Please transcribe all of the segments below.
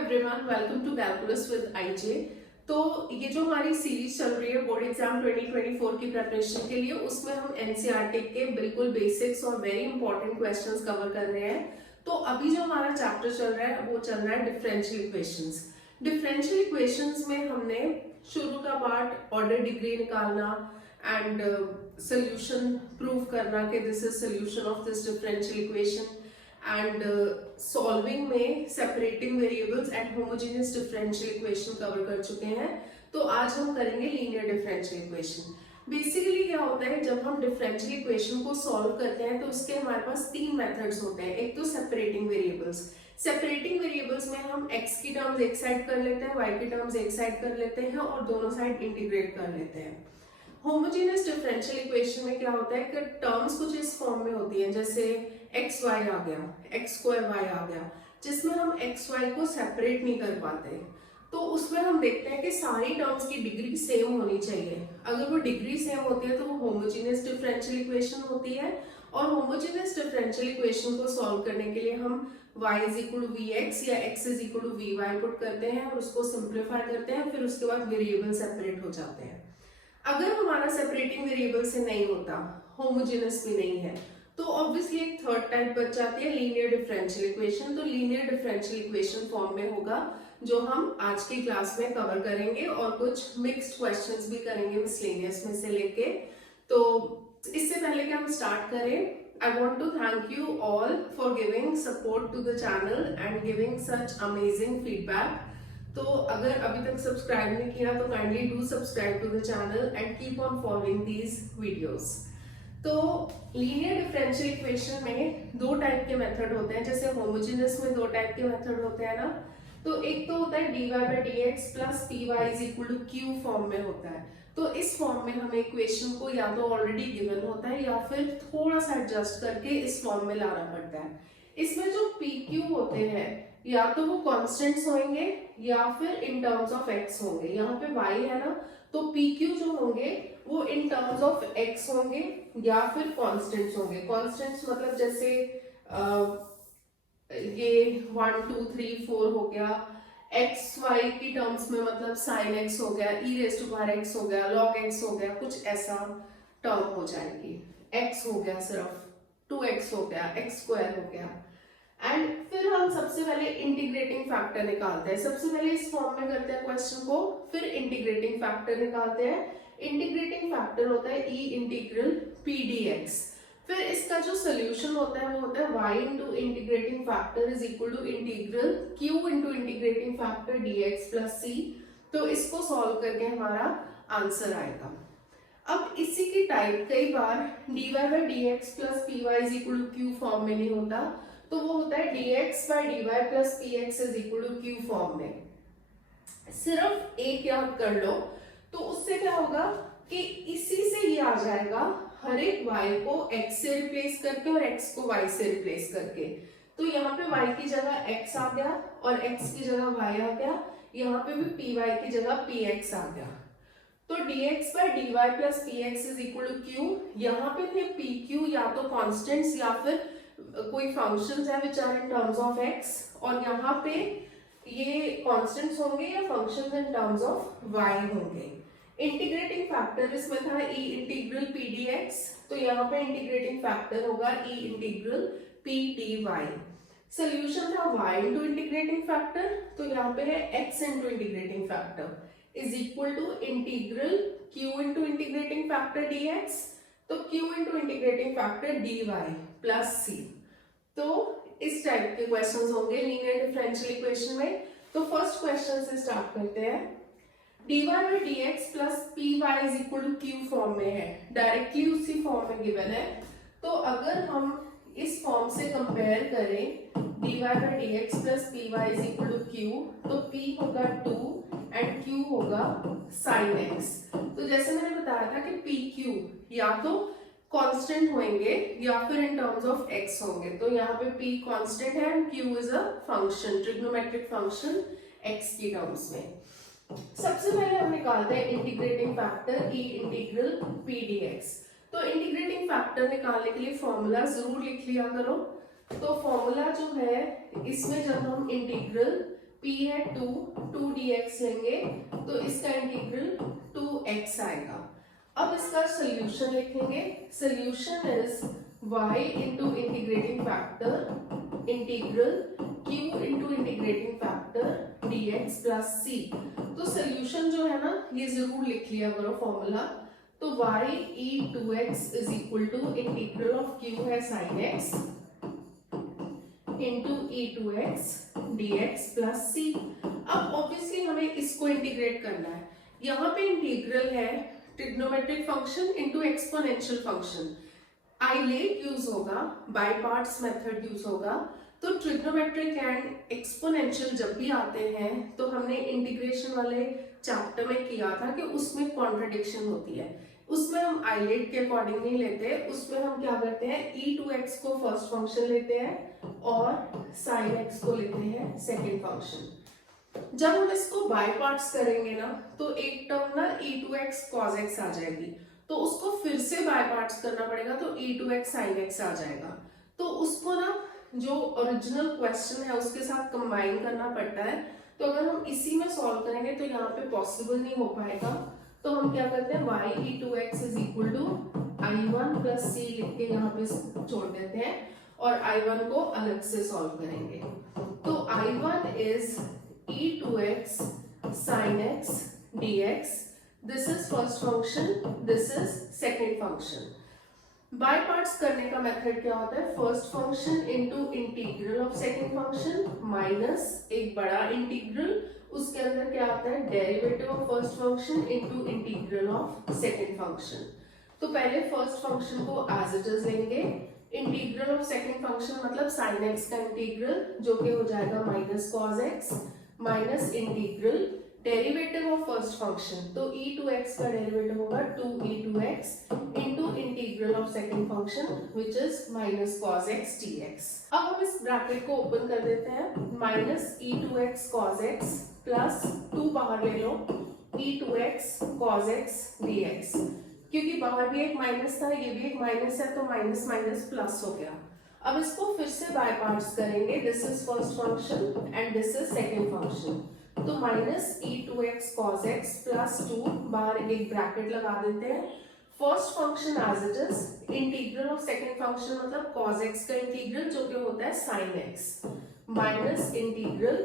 Everyone, welcome to calculus with I J. तो ये जो हमारी सीरीज चल रही है बोर्ड एग्जाम 2024 की प्रिपरेशन के लिए, उसमें हम एनसीईआरटी के बिल्कुल बेसिक्स और वेरी इंपॉर्टेंट क्वेश्चंस कवर कर रहे हैं। तो अभी जो हमारा चैप्टर चल रहा है वो चल रहा है डिफरेंशियल इक्वेशंस। डिफरेंशियल इक्वेशंस में हमने शुरू का पार्ट ऑर्डर डिग्री निकालना एंड सोल्यूशन प्रूव करना कि this is solution of this differential equation and solving में separating variables and homogeneous differential equation cover कर चुके हैं। तो आज हम करेंगे लीनियर डिफरेंशियल इक्वेशन। बेसिकली क्या होता है, जब हम डिफरेंशियल इक्वेशन को सॉल्व करते हैं तो उसके हमारे पास तीन मेथड्स होते हैं। एक तो सेपरेटिंग वेरिएबल्स। सेपरेटिंग वेरिएबल्स में हम x की टर्म्स एक साइड कर लेते हैं, y की टर्म्स एक साइड कर लेते हैं और दोनों साइड इंटीग्रेट कर लेते हैं। होमोजेनियस डिफरेंशियल इक्वेशन में क्या होता है कि टर्म्स कुछ इस फॉर्म में होती हैं, जैसे एक्स वाई आ गया, एक्स स्क्वायर वाई आ गया, जिसमें हम एक्स वाई को सेपरेट नहीं कर पाते। तो उसमें हम देखते हैं कि सारी टर्म्स की डिग्री सेम होनी चाहिए। अगर वो डिग्री सेम होती है तो वो होमोजेनियस डिफरेंशियल इक्वेशन होती है। और होमोजेनियस डिफरेंशियल इक्वेशन को सॉल्व करने के लिए हम y is equal to v x या x is equal to v y put करते हैं और उसको सिंप्लीफाई करते हैं, फिर उसके बाद वेरिएबल सेपरेट हो जाते हैं। अगर हमारा सेपरेटिंग वेरिएबल से नहीं होता, होमोजेनियस भी नहीं है, तो ऑब्वियसली एक थर्ड टाइप बच जाती है लीनियर डिफरेंशियल इक्वेशन। तो लीनियर डिफरेंशियल इक्वेशन फॉर्म में होगा, जो हम आज की क्लास में कवर करेंगे और कुछ मिक्स्ड क्वेश्चंस भी करेंगे मिसलेनियस में से लेके। तो इससे पहले कि हम स्टार्ट करें, I want to thank you all for giving support to the channel and giving such amazing feedback. तो अगर अभी तक सब्सक्राइब नहीं किया तो kindly do subscribe to the channel and keep on following these videos. तो linear differential equation में दो टाइप के मेथड होते हैं, जैसे होमोजेनियस में दो टाइप के मेथड होते हैं ना। तो एक तो होता है dy by d x plus p y is equal to Q form में होता है। तो इस फॉर्म में हमें इक्वेशन को या तो ऑलरेडी गिवन होता है या फिर थोड़ा सा एडजस्ट करके इस फॉर्म में लाना पड़ता है। इसमें जो पी क्यू होते हैं या तो वो कॉन्स्टेंट्स होंगे या फिर इन टर्म्स ऑफ एक्स होंगे। यहाँ पे y है ना, तो पी क्यू जो होंगे वो इन टर्म्स ऑफ एक्स होंगे या फिर कॉन्स्टेंट्स होंगे। कॉन्स्टेंट्स मतलब जैसे ये 1 2 3 4 हो गया, एक्स वाई की टर्म्स में मतलब साइन एक्स हो गया, e raise to power x हो गया, लॉग एक्स हो गया, कुछ ऐसा टर्म हो जाएगी। एक्स हो गया सिर्फ 2x हो गया, एक्स स्क्वायर हो गया। एंड फिर हम सबसे पहले इंटीग्रेटिंग फैक्टर निकालते हैं। सबसे पहले इस फॉर्म में करते हैं क्वेश्चन को, फिर इंटीग्रेटिंग फैक्टर निकालते हैं। इंटीग्रेटिंग फैक्टर होता है ई इंटीग्रल पी डी एक्स। फिर इसका जो सोल्यूशन होता है वो होता है y into integrating factor is equal to integral q into integrating factor dx plus c। तो इसको सॉल्व करके हमारा आंसर आएगा। अब इसी की टाइप कई बार dy by d x plus p y is equal to Q form में नहीं होता, तो वो होता है dx by d Y plus p x is equal to Q form में। सिर्फ एक याद कर लो, तो उससे क्या होगा कि इसी से ये आ जाएगा, हर एक y को x से रिप्लेस करके और x को y से रिप्लेस करके। तो यहाँ पे y की जगह x आ गया और x की जगह y आ गया, यहाँ पे भी py की जगह px आ गया। तो dx by dy plus px is equal to q। यहाँ पे थे pq या तो कॉन्स्टेंट्स या फिर कोई फंक्शंस है which are in terms of x, और यहाँ पे ये कॉन्स्टेंट्स होंगे या functions in terms of y होंगे। इंटीग्रेटिंग फैक्टर इसमें था E integral P D X, तो यहाँ पे इंटीग्रेटिंग फैक्टर होगा E integral P D Y. Solution था y इंटू इंटीग्रेटिंग फैक्टर, तो यहाँ पे है x into integrating factor is equal to integral q into integrating factor dx, तो q into integrating factor dy plus c। तो इस type के questions होंगे लीनियर डिफरेंशियल इक्वेशन में। तो फर्स्ट क्वेश्चन से स्टार्ट करते हैं। dy by d x plus p y is equal to Q form में है, डायरेक्टली उसी फॉर्म में गिवन है। तो अगर हम इस फॉर्म से कंपेयर करें dy by d x plus p y is equal to q, तो p होगा 2 एंड q होगा साइन x। तो जैसे मैंने बताया था कि pq या तो कांस्टेंट होंगे या फिर इन टर्म्स ऑफ x होंगे। तो यहाँ पे p कांस्टेंट है and q is a function, trigonometric function x की टर्म्स में। सबसे पहले हम निकालते हैं इंटीग्रेटिंग फैक्टर ई इंटीग्रल पी डी एक्स। तो इंटीग्रेटिंग फैक्टर निकालने के लिए फॉर्मूला जरूर लिख लिया करो। तो फॉर्मूला जो है इसमें जब हम इंटीग्रल p है 2 dx लेंगे तो इसका इंटीग्रल 2x आएगा। अब इसका सोल्यूशन लिखेंगे। Solution is y into integrating factor integral q into integrating factor dx plus c। तो सोल्यूशन जो है ना ये जरूर लिख लिया करो फॉर्मूला। तो y e2x is equal to integral of q है sin x into e2x dx plus c। अब ऑब्वियसली हमें इसको इंटीग्रेट करना है। यहाँ पे इंटीग्रल है trigonometric function into exponential function. ILATE use होगा, बाय पार्ट्स मेथड यूज होगा। तो ट्रिग्नोमेट्रिक एंड एक्सपोनेंशियल जब भी आते हैं तो हमने इंटीग्रेशन वाले चैप्टर में किया था कि उसमें कॉन्ट्रडिक्शन होती है। उसमें हम आइलेट के अकॉर्डिंग नहीं लेते, उसमें हम क्या करते हैं e2x को फर्स्ट फंक्शन लेते हैं और sin x को लेते हैं सेकंड फंक्शन। जब हम इसको बाय पार्ट्स करेंगे ना तो एक टर्म ना e2x cos x आ जाएगी, तो उसको फिर से बाय पार्ट्स करना पड़ेगा तो e2x sin x आ जाएगा। तो उसको ना जो ओरिजिनल क्वेश्चन है उसके साथ कंबाइन करना पड़ता है। तो अगर हम इसी में सॉल्व करेंगे तो यहाँ पे पॉसिबल नहीं हो पाएगा। तो हम क्या करते हैं y e2x is equal to i1 plus c लिख के यहाँ पे छोड़ देते हैं और i1 को अलग से सॉल्व करेंगे। तो i1 is e2x sin x dx। This is first function, this is second function. By parts करने का मेथड क्या होता है? First function into integral of second function minus एक बड़ा इंटीग्रल, उसके अंदर क्या आता है derivative of first function into integral of second function. तो पहले फर्स्ट फंक्शन को एज इट इज लेंगे, इंटीग्रल ऑफ सेकंड फंक्शन मतलब sin x का इंटीग्रल जो कि हो जाएगा minus cos x minus integral derivative of first function. तो e2x का डेरिवेटिव होगा 2e2x into integral of second function which is minus cos x dx। अब हम इस ब्रैकेट को ओपन कर देते हैं, minus e2x cos x plus 2 बाहर ले लो e2x cos x dx। क्योंकि बाहर भी एक माइनस था ये भी एक माइनस है तो माइनस माइनस प्लस हो गया। अब इसको फिर से बाय पार्ट्स करेंगे, this is first function and this is second function. तो minus e2x cos x plus 2 बाहर एक ब्रैकेट लगा देते हैं। First function as it is, integral of second function मतलब cos x का इंटीग्रल जो कि होता है sin x minus integral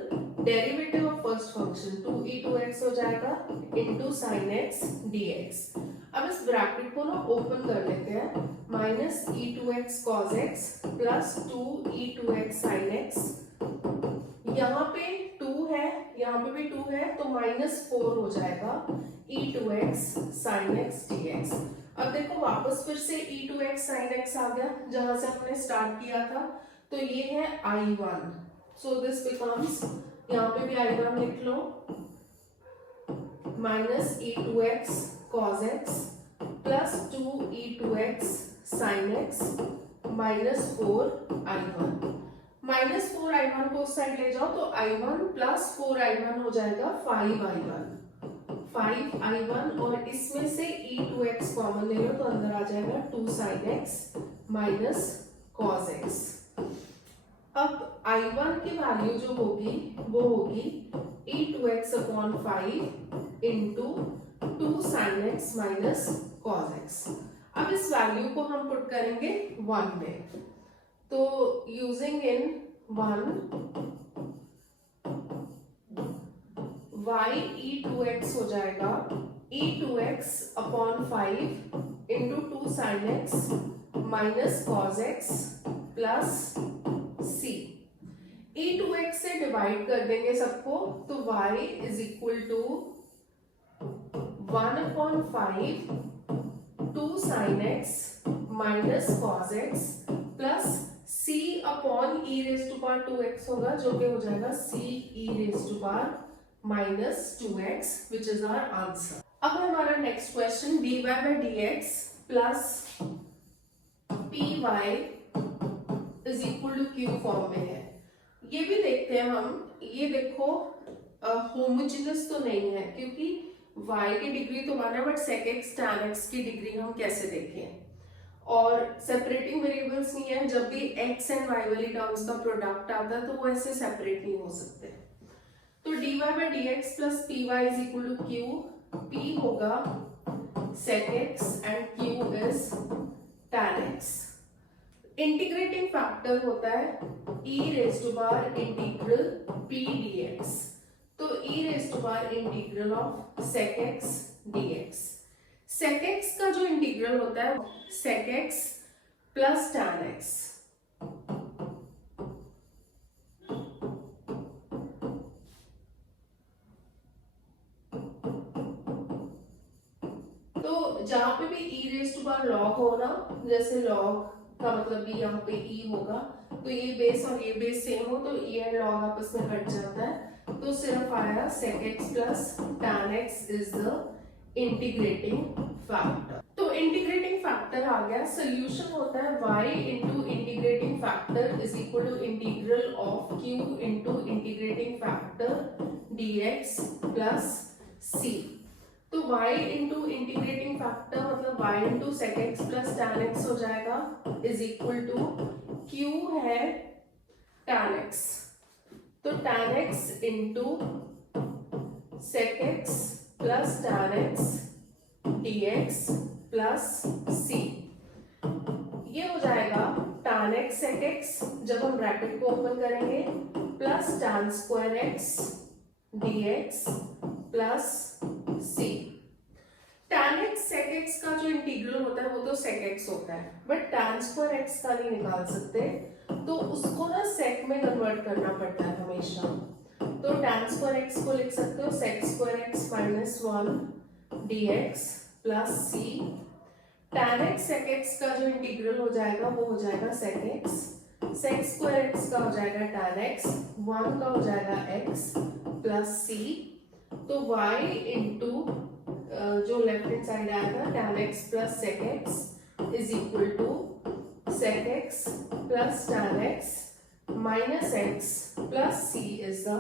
derivative of first function 2e2x हो जाएगा इनटू sin x dx। अब इस ब्रैकेट को ना ओपन कर लेते हैं, minus e2x cos x plus 2e2x sin x। यहाँ पे 2 है, यहाँ पे भी 2 है तो माइनस 4 हो जाएगा e2x sin x dx। अब देखो वापस फिर से e2x sin x आ गया जहां से हमने स्टार्ट किया था। तो ये है i1, सो दिस बिकम्स, यहाँ पे भी i1 लिख लो, minus e2x cos x plus 2e2x sin x minus 4i1। Minus 4i1 को उस साइड ले जाओ तो i1 प्लस 4i1 हो जाएगा 5i1 और इसमें से e2x कॉमन ले लो तो अंदर आ जाएगा 2 sin x minus cos x। अब i1 की वैल्यू जो होगी वो होगी e2x upon 5 into 2 sin x minus cos x। अब इस वैल्यू को हम पुट करेंगे 1 में, तो यूजिंग इन 1 y e2x हो जाएगा e2x upon 5 into 2 sin x minus cos x plus c। e2x से डिवाइड कर देंगे सबको तो y is equal to 1 upon 5 2 sin x minus cos x plus c upon e raise to power 2x होगा जो कि हो जाएगा c e raise to power minus 2x which is our answer. अब हमारा next question dy by dx plus py is equal to q form में है। ये भी देखते हैं हम, ये देखो होमोजेनस तो नहीं है क्योंकि y की डिग्री तो 1 है but sec x tan x की डिग्री हम कैसे देखें, और सेपरेटिंग वेरिएबल्स नहीं है। जब भी x एंड y वाली टर्म्स का प्रोडक्ट आता है तो वो ऐसे सेपरेट नहीं हो सकते। dy by dx plus py is equal to q. p होगा sec x and q is tan x. Integrating factor होता है e raise to power integral p dx. तो e raise to power integral of sec x dx. sec x का जो integral होता है sec x plus tan x. तो जहां पे भी e raise to power log हो ना, जैसे log का मतलब भी यहाँ पे e होगा, तो ये बेस और ये बेस सेम हो तो e एंड log आपस में कट जाता है, तो सिर्फ आया sec x plus tan x is the integrating factor. तो इंटीग्रेटिंग फैक्टर आ गया. सोल्यूशन होता है y into integrating factor is equal to integral of q into integrating factor dx plus c. तो y इंटू इंटीग्रेटिंग फैक्टर मतलब y into sec x plus tan x हो जाएगा is equal to q है tan x. तो tan x into sec x plus tan x dx plus c. ये हो जाएगा tan x sec x जब हम ब्रैकेट को ओपन करेंगे plus tan square x dx plus c. tan x sec x का जो इंटीग्रल होता है वो तो sec x होता है, बट tan स्क्वायर x का नहीं निकाल सकते, तो उसको ना sec में कन्वर्ट करना पड़ता है हमेशा. तो tan स्क्वायर x को लिख सकते हो sec square x minus 1 dx plus c. tan x sec x का जो इंटीग्रल हो जाएगा वो हो जाएगा sec x. sec square x का हो जाएगा tan x, 1 का हो जाएगा x प्लस c. तो y इंटू जो लेफ्ट हैंड साइड आया था tan x plus sec x is equal to sec x plus tan x minus x plus c is the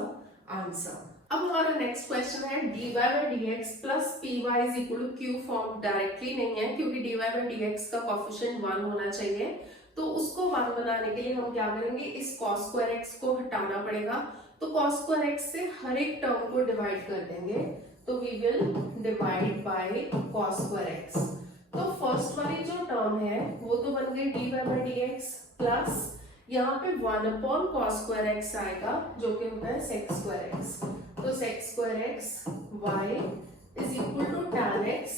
answer. अब हमारा नेक्स्ट क्वेश्चन है dy by dx plus py is equal to q. Form directly नहीं है क्योंकि dy by dx का coefficient 1 होना चाहिए, तो उसको 1 बनाने के लिए हम क्या करेंगे, इस cos स्क्वायर x को हटाना पड़ेगा. तो cos स्क्वायर x से हर एक टर्म को डिवाइड कर देंगे, तो we will divide by cos square x. तो फर्स्ट वाली जो टर्म है वो तो बन गई dy by dx प्लस यहाँ पे 1 अपॉन cos स्क्वायर x आएगा जो कि होता है sec स्क्वायर x. तो sec square x y is equal to tan x.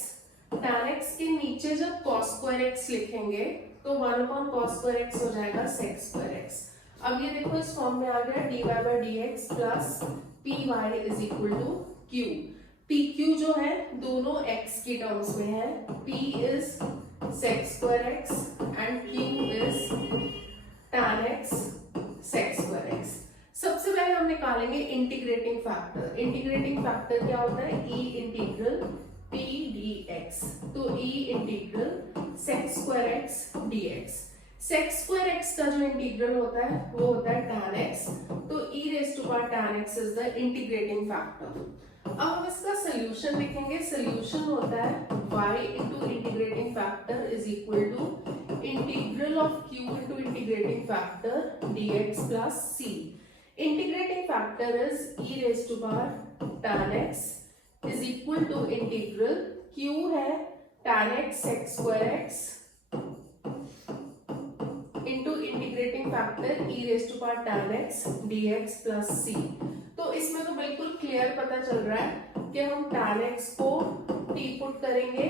tan x के नीचे जब cos स्क्वायर x लिखेंगे तो 1 अपॉन cos स्क्वायर x हो जाएगा sec स्क्वायर x. अब ये देखो इस फॉर्म में आ गया dy by dx plus py is equal to q. pq जो है दोनों x की टर्म्स में है. p is sec square x and q is tan x sec square x. सबसे पहले हम निकालेंगे इंटीग्रेटिंग फैक्टर. इंटीग्रेटिंग फैक्टर क्या होता है, e इंटीग्रल p dx. तो e integral sec square x dx. sec square x का जो इंटीग्रल होता है वो होता है tan x. तो e raise to power tan x is the integrating factor. अब हम इसका सोल्यूशन लिखेंगे. सोल्यूशन होता है y into integrating factor is equal to integral of q into integrating factor dx plus c. Integrating factor is e raise to power tan x is equal to integral q है tan x sec square x into integrating factor e raise to power tan x dx plus c. तो इसमें तो बिल्कुल clear पता चल रहा है कि हम tan x को t पुट करेंगे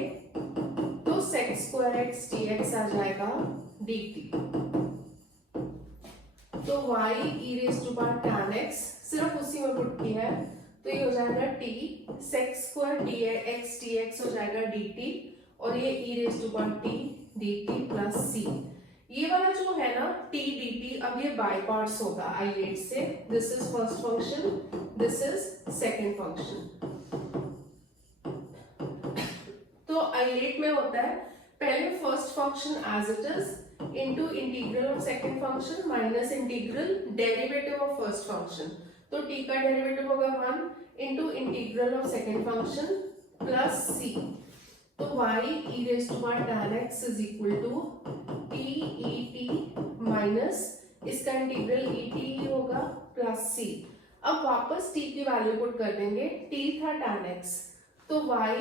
तो sec स्क्वायर x dx आ जाएगा dt. तो y e raise to power tan x सिर्फ उसी में पुट किया है, तो ये हो जाएगा t sec square dx dx हो जाएगा dt और ये e raise to power t dt plus c. ये वाला जो है ना t dt अब ये बाय पार्ट्स होगा i8 से. This is first function, this is second function. तो i8 में होता है पहले first function as it is into integral of second function minus integral derivative of first function. तो t का डेरिवेटिव होगा 1 into integral of second function plus c. तो y e raised to power tan x is equal to t e t minus इसका integral e t होगा plus c. अब वापस t की value put कर देंगे, t था tan x, तो y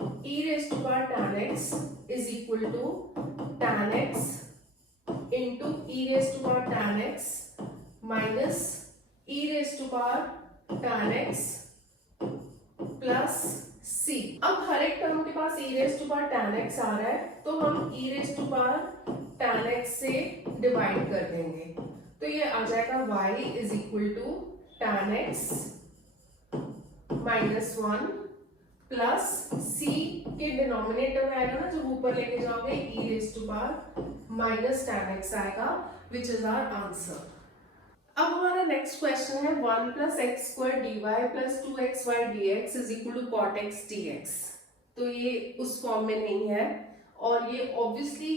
e raise to power tan x is equal to tan x into e raise to power tan x minus e raise to power tan x plus c। अब हर एक term के पास e raise to power tan x आ रहा है, तो हम e raise to power tan x से डिवाइड कर देंगे, तो ये आ जाएगा y is equal to tan x minus 1 plus c के डिनोमिनेटर में आएगा ना, जब ऊपर लेके जाओगे e raise to power minus tan x आएगा, विच इज आवर आंसर। अब हमारा नेक्स्ट क्वेश्चन है 1 plus x square D Y plus 2xy dx is equal to cot x dx। तो ये उस फॉर्म में नहीं है, और ये ऑब्वियसली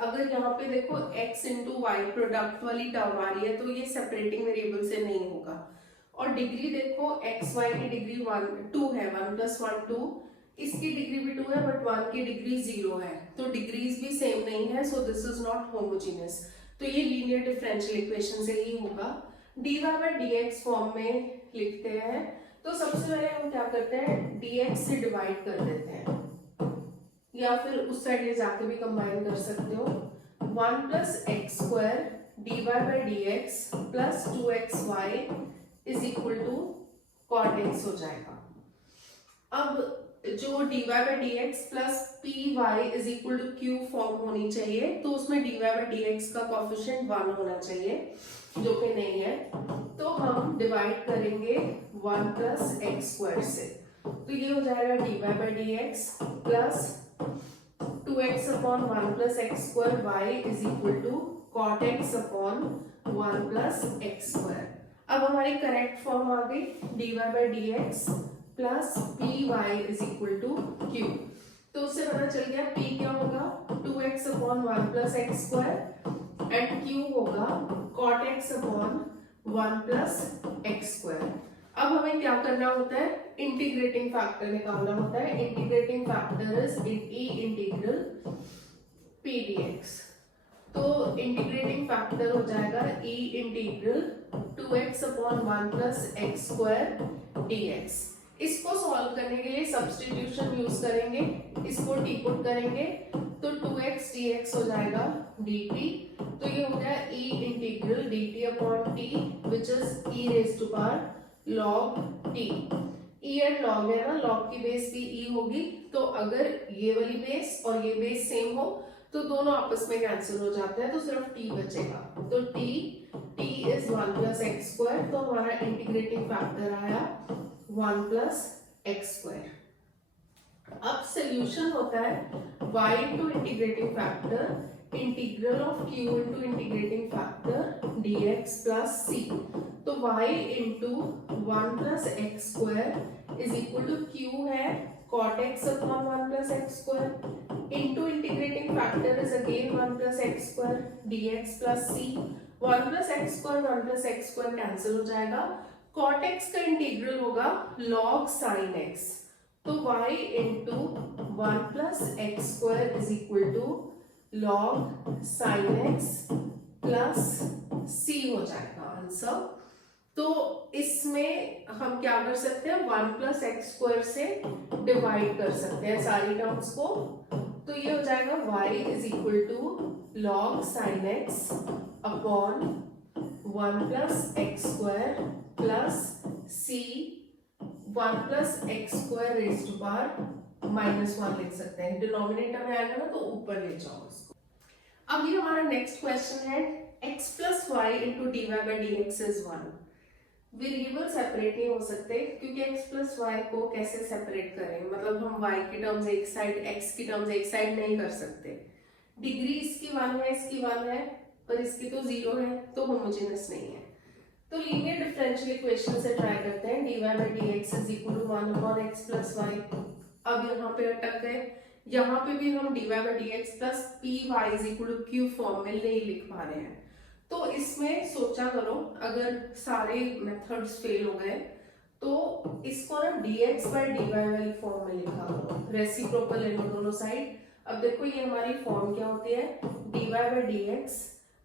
अगर यहाँ पे देखो x इंटू वाई प्रोडक्ट वाली टर्म आ रही है, तो ये सेपरेटिंग वेरिएबल से नहीं होगा। और डिग्री देखो एक्स वाई की डिग्री 2 है, 1 प्लस 1 2, इसकी डिग्री भी 2 है बट 1 की डिग्री 0 है, तो डिग्रीज भी सेम नहीं है, सो दिस इज नॉट होमोजेनियस। तो ये लीनियर डिफरेंशियल इक्वेशन से ही होगा। dy by dx फॉर्म में लिखते हैं, तो सबसे पहले हम क्या करते हैं, dx से डिवाइड कर देते हैं, या फिर उस साइड ले जाके भी कंबाइन कर सकते हो। 1 plus x square dy by dx plus 2xy is equal to cot x हो जाएगा। अब जो dy by dx plus py is equal to q form होनी चाहिए, तो उसमें dy by dx का कोएफिशिएंट 1 होना चाहिए, जो कि नहीं है, तो हम डिवाइड करेंगे 1 प्लस एक्स स्क्वायर से, तो ये हो जाएगा dy by dx plus 2x upon 1 plus x square y is equal to cot x upon 1 plus x square. अब हमारी करेक्ट फॉर्म आ गई dy by dx plus p y is equal to q. तो उससे पता चल गया p क्या होगा 2x upon 1 plus x square and q होगा cot x upon 1 plus x square. अब हमें क्या करना होता है, इंटीग्रेटिंग फैक्टर निकालना होता है। Integrating factor is e integral p dx। तो इंटीग्रेटिंग फैक्टर हो जाएगा e integral 2x upon 1 plus x square dx। इसको सॉल्व करने के लिए सब्स्टिट्यूशन यूज करेंगे, इसको टी पुट करेंगे, तो 2x dx हो जाएगा dt। तो ये हो गया e integral dt upon t which is e raise to power log t। e and log है ना, log की बेस भी e होगी, तो अगर ये वाली बेस और ये बेस सेम हो तो दोनों आपस में कैंसिल हो जाते हैं, तो सिर्फ t बचेगा। तो t इज 1 प्लस एक्स स्क्वायर, तो हमारा इंटीग्रेटिंग फैक्टर आया 1 प्लस एक्स स्क्वायर। अब सोल्यूशन होता है y into integrating factor integral of q into integrating factor dx plus c। तो y into 1 plus x square is equal to q है cot x upon 1 plus x square into integrating factor is again 1 plus x square dx plus c। 1 plus x square 1 plus x square cancel हो जाएगा, cot x का integral होगा log sin x, तो y into 1 plus x square is equal to log sin x plus c हो जाएगा answer. तो इसमें हम क्या कर सकते हैं, 1 प्लस एक्स स्क्वायर से डिवाइड कर सकते हैं सारी टर्म्स को, तो ये हो जाएगा y is equal to log sin x upon 1 plus x square plus c 1 plus x square raise to power minus 1 लिख सकते हैं, डिनोमिनेटर में आएगा ना तो ऊपर ले जाओ इसको। अब ये हमारा नेक्स्ट क्वेश्चन है x plus y into d y by d x is 1। Variable separate नहीं हो सकते, क्योंकि x प्लस वाई को कैसे सेपरेट करें, मतलब हम y की टर्म्स एक साइड x की टर्म्स एक साइड नहीं कर सकते। डिग्री इसकी 1 है, इसकी 1 है, पर इसकी तो 0 है, तो होमोजेनस नहीं है। तो लीनियर डिफरेंशियल इक्वेशन से ट्राई करते हैं dy by dx is equal to 1 upon x plus y। अब यहाँ पे अटक गए, यहाँ पे भी हम dy by dx plus py is equal to q form में नहीं लिख पा रहे हैं, तो इसमें सोचा करो अगर सारे मेथड्स फेल हो गए तो इसको ना dx by dy वाली फॉर्म में लिखा करो, रेसिप्रोकल ले लो दोनों साइड। अब देखो ये हमारी फॉर्म क्या होती है, dy by dx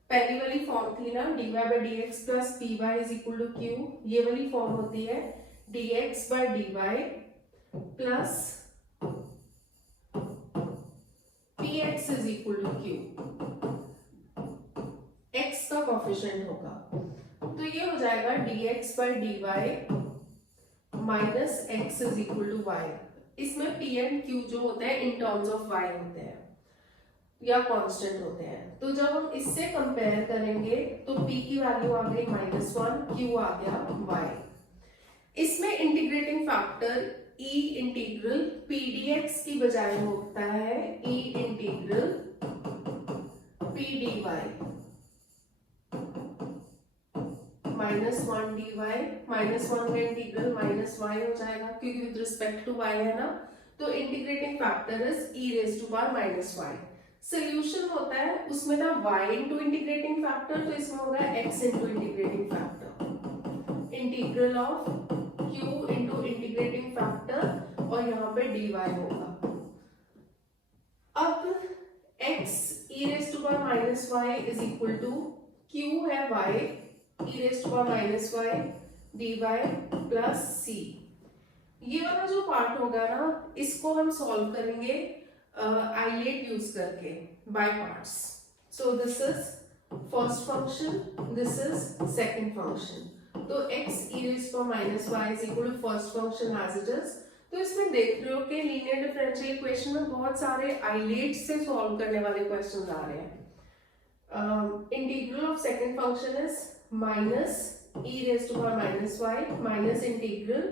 पहली वाली फॉर्म थी ना dy by d x plus p y is equal to q, ये वाली फॉर्म होती है dx by d Y plus p x is equal to q, x का कोफिशिएंट होगा, तो ये हो जाएगा dx by d y minus x is equal to y. इसमें p एंड q जो होते हैं इन टर्म्स ऑफ y होते हैं या कांस्टेंट होते हैं, तो जब हम इससे कंपेयर करेंगे तो p की वैल्यू आ गई -1, q आ गया y। इसमें integrating factor e integral p dx की बजाय होता है e integral p dy -1 dy, -1 का इंटीग्रल -y हो जाएगा क्योंकि विद रिस्पेक्ट टू y है ना, तो integrating factor is e raise to power -y। Solution होता है उसमें ना y इंटू इंटीग्रेटिंग फैक्टर, तो इसमें होगा x into integrating factor, integral of q into integrating factor और यहाँ पे dy होगा। अब x e raise to power -y is equal to q है y e raise to power -y dy plus c। ये वाला जो पार्ट होगा ना इसको हम सॉल्व करेंगे आइलेट यूज करके by parts. So this is first function, this is second function, तो x e raise to power -y is equal to first function as it is. तो इसमें देख रहे हो कि लीनियर डिफरेंशियल इक्वेशन में बहुत सारे आइलेट से सॉल्व करने वाले क्वेश्चंस आ रहे हैं। Integral of second function is minus e raise to power -y minus integral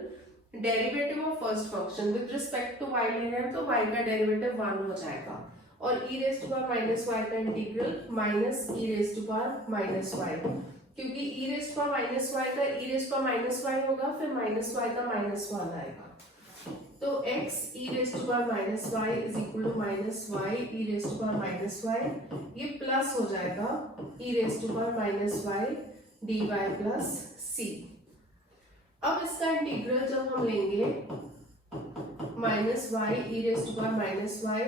derivative of first function with respect to y ले रहे हैं तो y का डेरिवेटिव 1 हो जाएगा और e raise to power -y का integral minus e raise to power -y, क्योंकि e raise to power -y का e raise to power -y होगा फिर -y का -1 आएगा, तो x e raise to power -y is equal to -y e raise to power -y, ये plus हो जाएगा e raise to power -y dy plus c। अब इसका इंटीग्रल जब हम लेंगे -y e raise to power -y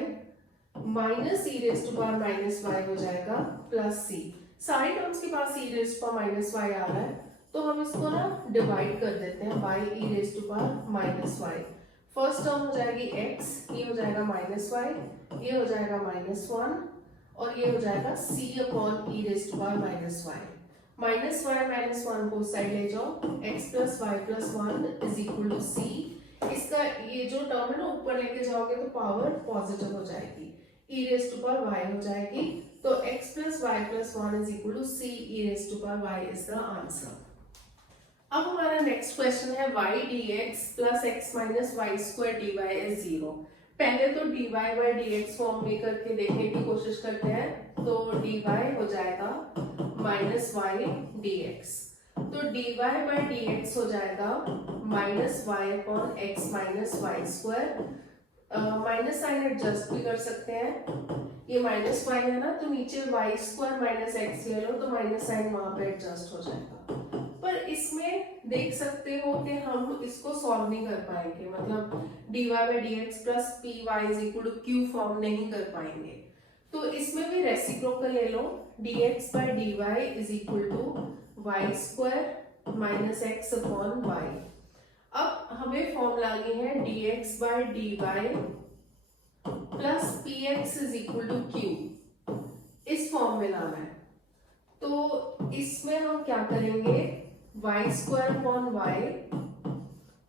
minus e raise to power -y हो जाएगा प्लस c। सारे टर्म्स के पास e raise to power -y आ रहा है तो हम इसको ना डिवाइड कर देते हैं by e raise to power -y। First term हो जाएगी x, ये हो जाएगा -y, ये हो जाएगा -1 और ये हो जाएगा c upon e raise to power -y। -y -1 को साइड ले जाओ, x plus y plus 1 is equal to c। इसका ये जो टर्म है ना ऊपर लेके जाओगे तो पावर पॉजिटिव हो जाएगी, e raise to power y हो जाएगी, तो x plus y plus 1 is equal to c e raise to power y is the answer. अब हमारा नेक्स्ट क्वेश्चन है y dx plus x minus y square dy is 0। पहले तो dy by dx form में करके देखने की कोशिश करते हैं, तो dy हो जाएगा माइनस वाई dx, तो dy बाई dx हो जाएगा minus y upon x minus y square. Minus sign adjust भी कर सकते हैं, ये माइनस वाई है ना तो नीचे वाई स्क्वायर माइनस एक्स ले लो तो माइनस साइन वहां पे एडजस्ट हो जाएगा। पर इसमें देख सकते हो कि हम इसको सॉल्व नहीं कर पाएंगे, मतलब dy by dx plus p y is equal to Q form नहीं कर पाएंगे, तो इसमें भी रेसिप्रोकल ले लो, dx by dy is equal to y square minus x upon y. अब हमें फॉर्म लानी है dx by dy plus p x is equal to q, इस फॉर्म में लाना है। तो इसमें हम क्या करेंगे, y square upon y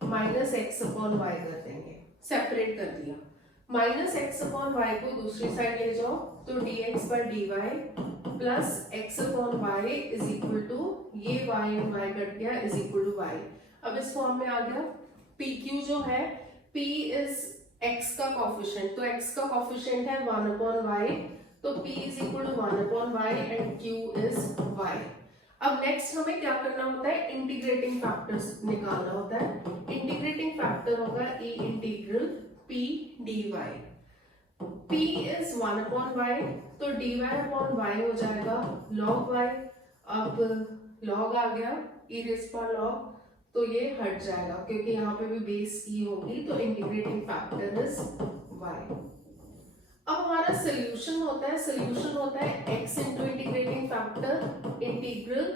minus x upon y कर देंगे, सेपरेट कर दिया। माइनस एक्स अपॉन वाई को दूसरी साइड ले जाओ तो dx by dy plus x upon y is equal to ये y एंड y कट गया इज इक्वल टू y। अब इस फॉर्म में आ गया। pq जो है, p इज x का कोफिशिएंट, तो x का कोफिशिएंट है 1 अपॉन y, तो p is equal to 1 upon y and q is y। अब नेक्स्ट हमें क्या करना होता है, इंटीग्रेटिंग फैक्टर्स निकालना होता है। इंटीग्रेटिंग फैक्टर होगा e integral p dy। p is 1 upon y, तो dy अपॉन y हो जाएगा log y। अब log आ गया, e रेज़ पर log, तो ये हट जाएगा क्योंकि यहाँ पे भी बेस e होगी, तो इंटीग्रेटिंग फैक्टर इज y। अब हमारा सोल्यूशन होता है x into integrating factor integral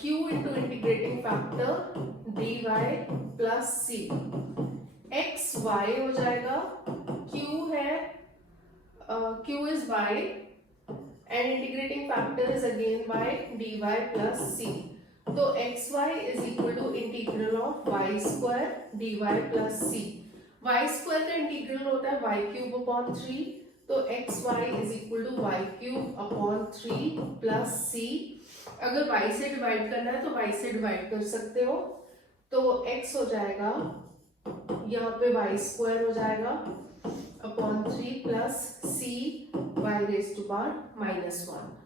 q into integrating factor dy plus c। x y हो जाएगा, q है q is y and integrating factor is again y dy plus c। तो X Y is equal to integral of Y square D Y plus C. Y square का integral होता है Y cube upon 3, तो X Y is equal to Y cube upon 3 plus C. अगर Y से divide करना है तो Y से डिवाइड कर सकते हो, तो एक्स हो जाएगा यहाँ पे वाई स्क्वायर हो जाएगा upon 3 plus C y raise to power -1।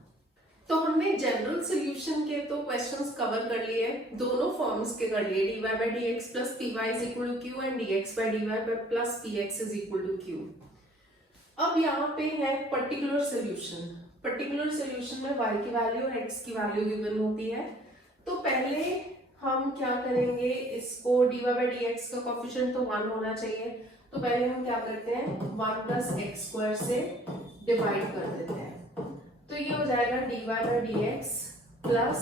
तो हमने जनरल सॉल्यूशन के तो क्वेश्चंस कवर कर लिए, दोनों फॉर्म्स के कर लिए, dy by dx plus py is equal to q and dx by dy plus px is equal to q। अब यहाँ पे है पर्टिकुलर सॉल्यूशन। पर्टिकुलर सॉल्यूशन में y की वैल्यू और x की वैल्यू गिवन होती है। तो पहले हम क्या करेंगे, इसको dy by dx का कोएफिशिएंट तो 1 होना चाहिए, तो पहले हम क्या करते हैं 1 प्लस एक्स स्क्वायर से डिवाइड कर देते हैं। तो ये हो जाएगा dy by dx plus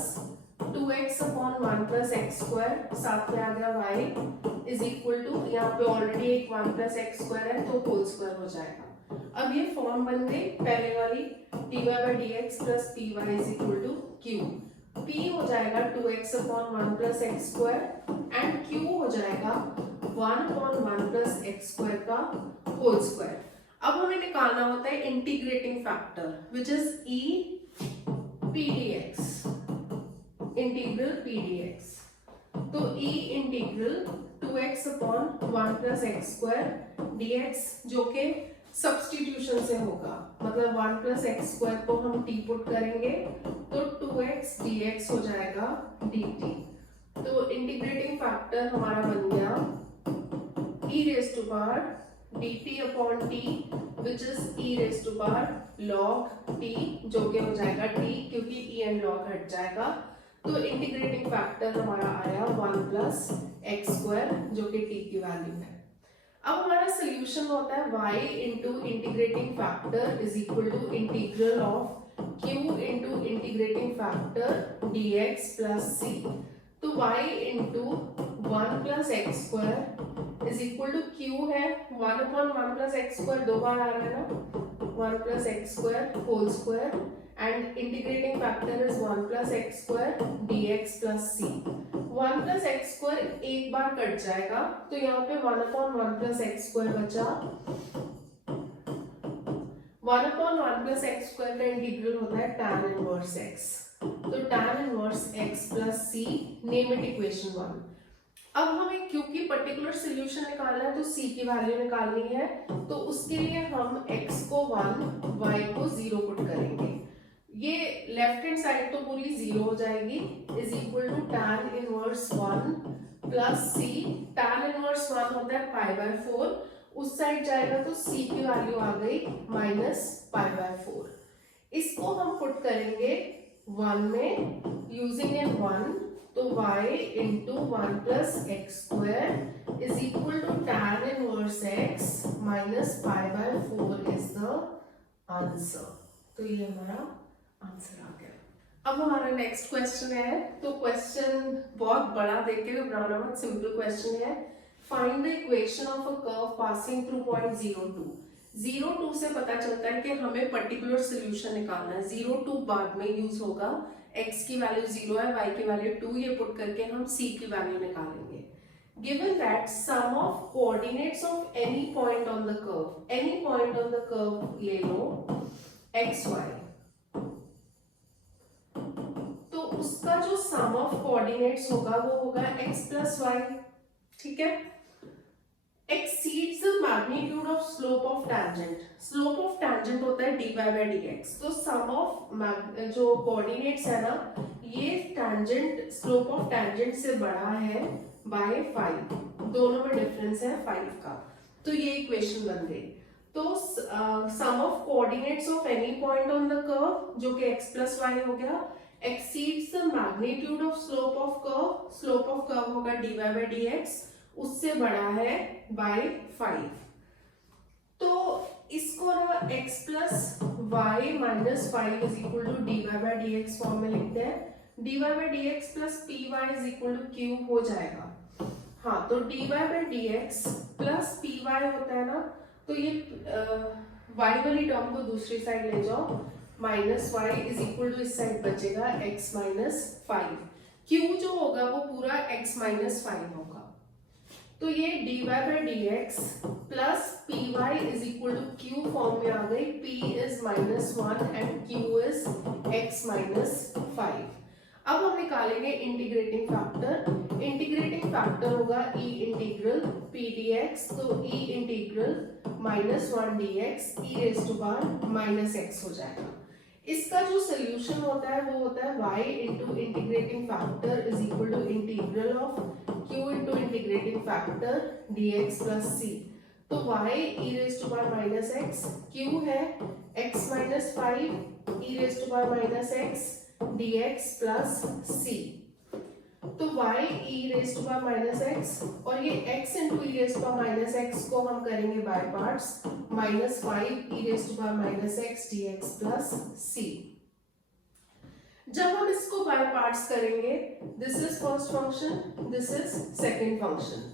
2x upon 1 plus x square, साथ में आ गया y इज इक्वल टू, यहाँ पे ऑलरेडी एक 1 प्लस एक्स स्क्वायर है तो होल स्क्वायर हो जाएगा। अब ये फॉर्म बन गई पहले वाली dy by dx plus py is equal to q। p हो जाएगा 2x upon 1 plus x square and q हो जाएगा 1 अपॉन 1 प्लस एक्स स्क्वायर का होल स्क्वायर। अब हमें निकालना होता है integrating factor which is e p dx, integral p dx। तो e integral 2x upon 1 plus x square dx जो के सब्स्टिट्यूशन से होगा, मतलब 1 प्लस एक्स स्क्वायर को हम t पुट करेंगे तो 2x dx हो जाएगा dt। तो इंटीग्रेटिंग फैक्टर हमारा बन गया e raise to power dt upon t which is e raise to power log t, जो कि हो जाएगा t क्योंकि e एंड log हट जाएगा। तो इंटीग्रेटिंग फैक्टर हमारा आया 1 प्लस एक्स स्क्वायर जो कि t की वैल्यू है। अब हमारा सोल्यूशन होता है y into integrating factor is equal to integral of q into integrating factor dx plus c। तो y into 1 plus x square is equal to q है 1 अपॉन 1 प्लस एक्स स्क्वायर, दो बार आ रहा है ना, 1 plus x square whole square and integrating factor is 1 plus x square dx plus c। 1 plus x square एक बार cut जाएगा तो यहाँ पे 1 अपॉन 1 प्लस एक्स स्क्वायर बचा। 1 अपॉन 1 प्लस एक्स स्क्वायर का इंटीग्रल होता है tan इनवर्स x, तो tan inverse x plus c, name it equation 1। अब हमें q की पर्टिकुलर सॉल्यूशन निकालना है तो c की वैल्यू निकालनी है, तो उसके लिए हम x को 1 y को 0 पुट करेंगे। ये लेफ्ट हैंड साइड तो पूरी 0 हो जाएगी is equal to tan inverse 1 plus c। tan inverse 1 होता है पाई बाय 4, उस साइड जाएगा तो c की वैल्यू आ गई माइनस पाई बाय 4। इसको हम पुट करेंगे 1 में यूजिंग इन 1, तो y into 1 plus x square is equal to tan inverse x minus pi by 4 is the answer. तो ये हमारा आंसर आ गया। अब हमारा नेक्स्ट क्वेश्चन है, तो क्वेश्चन बहुत बड़ा देके घबराना मत, सिंपल क्वेश्चन है। Find the equation of a curve passing through point 02। 02 से पता चलता है कि हमें पर्टिकुलर सोल्यूशन निकालना है। 02 बाद में यूज होगा, x की वैल्यू 0 है, y की वैल्यू 2, ये पुट करके हम c की वैल्यू निकालेंगे। Given that sum of coordinates of any point on the curve, any point on the curve ले लो x y, तो उसका जो sum of coordinates होगा वो होगा x plus y, ठीक है। exceeds the magnitude of slope of tangent, slope of tangent होता है dy by dx, तो sum of जो coordinates है ना, ये tangent slope of tangent से बड़ा है by 5, दोनों में डिफरेंस है 5 का, तो ये इक्वेशन बन गई। तो sum of coordinates of any point on the curve जो कि x plus y हो गया, exceeds the magnitude of slope of curve, slope of curve होगा dy by dx, उससे बड़ा है by 5। तो इसको ना x plus y minus five is equal to d y by d x form में लिखते हैं। D y by d x plus p y is equal to q हो जाएगा। हाँ, तो d y by d x plus p y होता है ना, तो ये y वाली टर्म को दूसरी साइड ले जाओ, minus y is equal to इस साइड बचेगा x माइनस फाइव। q जो होगा वो पूरा x माइनस फाइव होगा। तो ये dy by d x plus p y is equal to Q form में आ गई। p is minus one and q is x minus five. अब हम निकालेंगे इंटीग्रेटिंग फैक्टर। इंटीग्रेटिंग फैक्टर होगा e इंटीग्रल p dx, तो e इंटीग्रल minus one d x e raise to power minus x हो जाएगा। इसका जो सोल्यूशन होता है वो होता है y into integrating factor is equal to integral of q into integrating factor dx plus c। तो y e raise to power minus x, q है x minus five e raise to power minus x dx plus c। तो y e raise to power minus x और ये x into e raise to power minus x को हम करेंगे by parts, minus five e raise to power minus x dx plus c। जब हम इसको by parts करेंगे, this is first function, this is second function,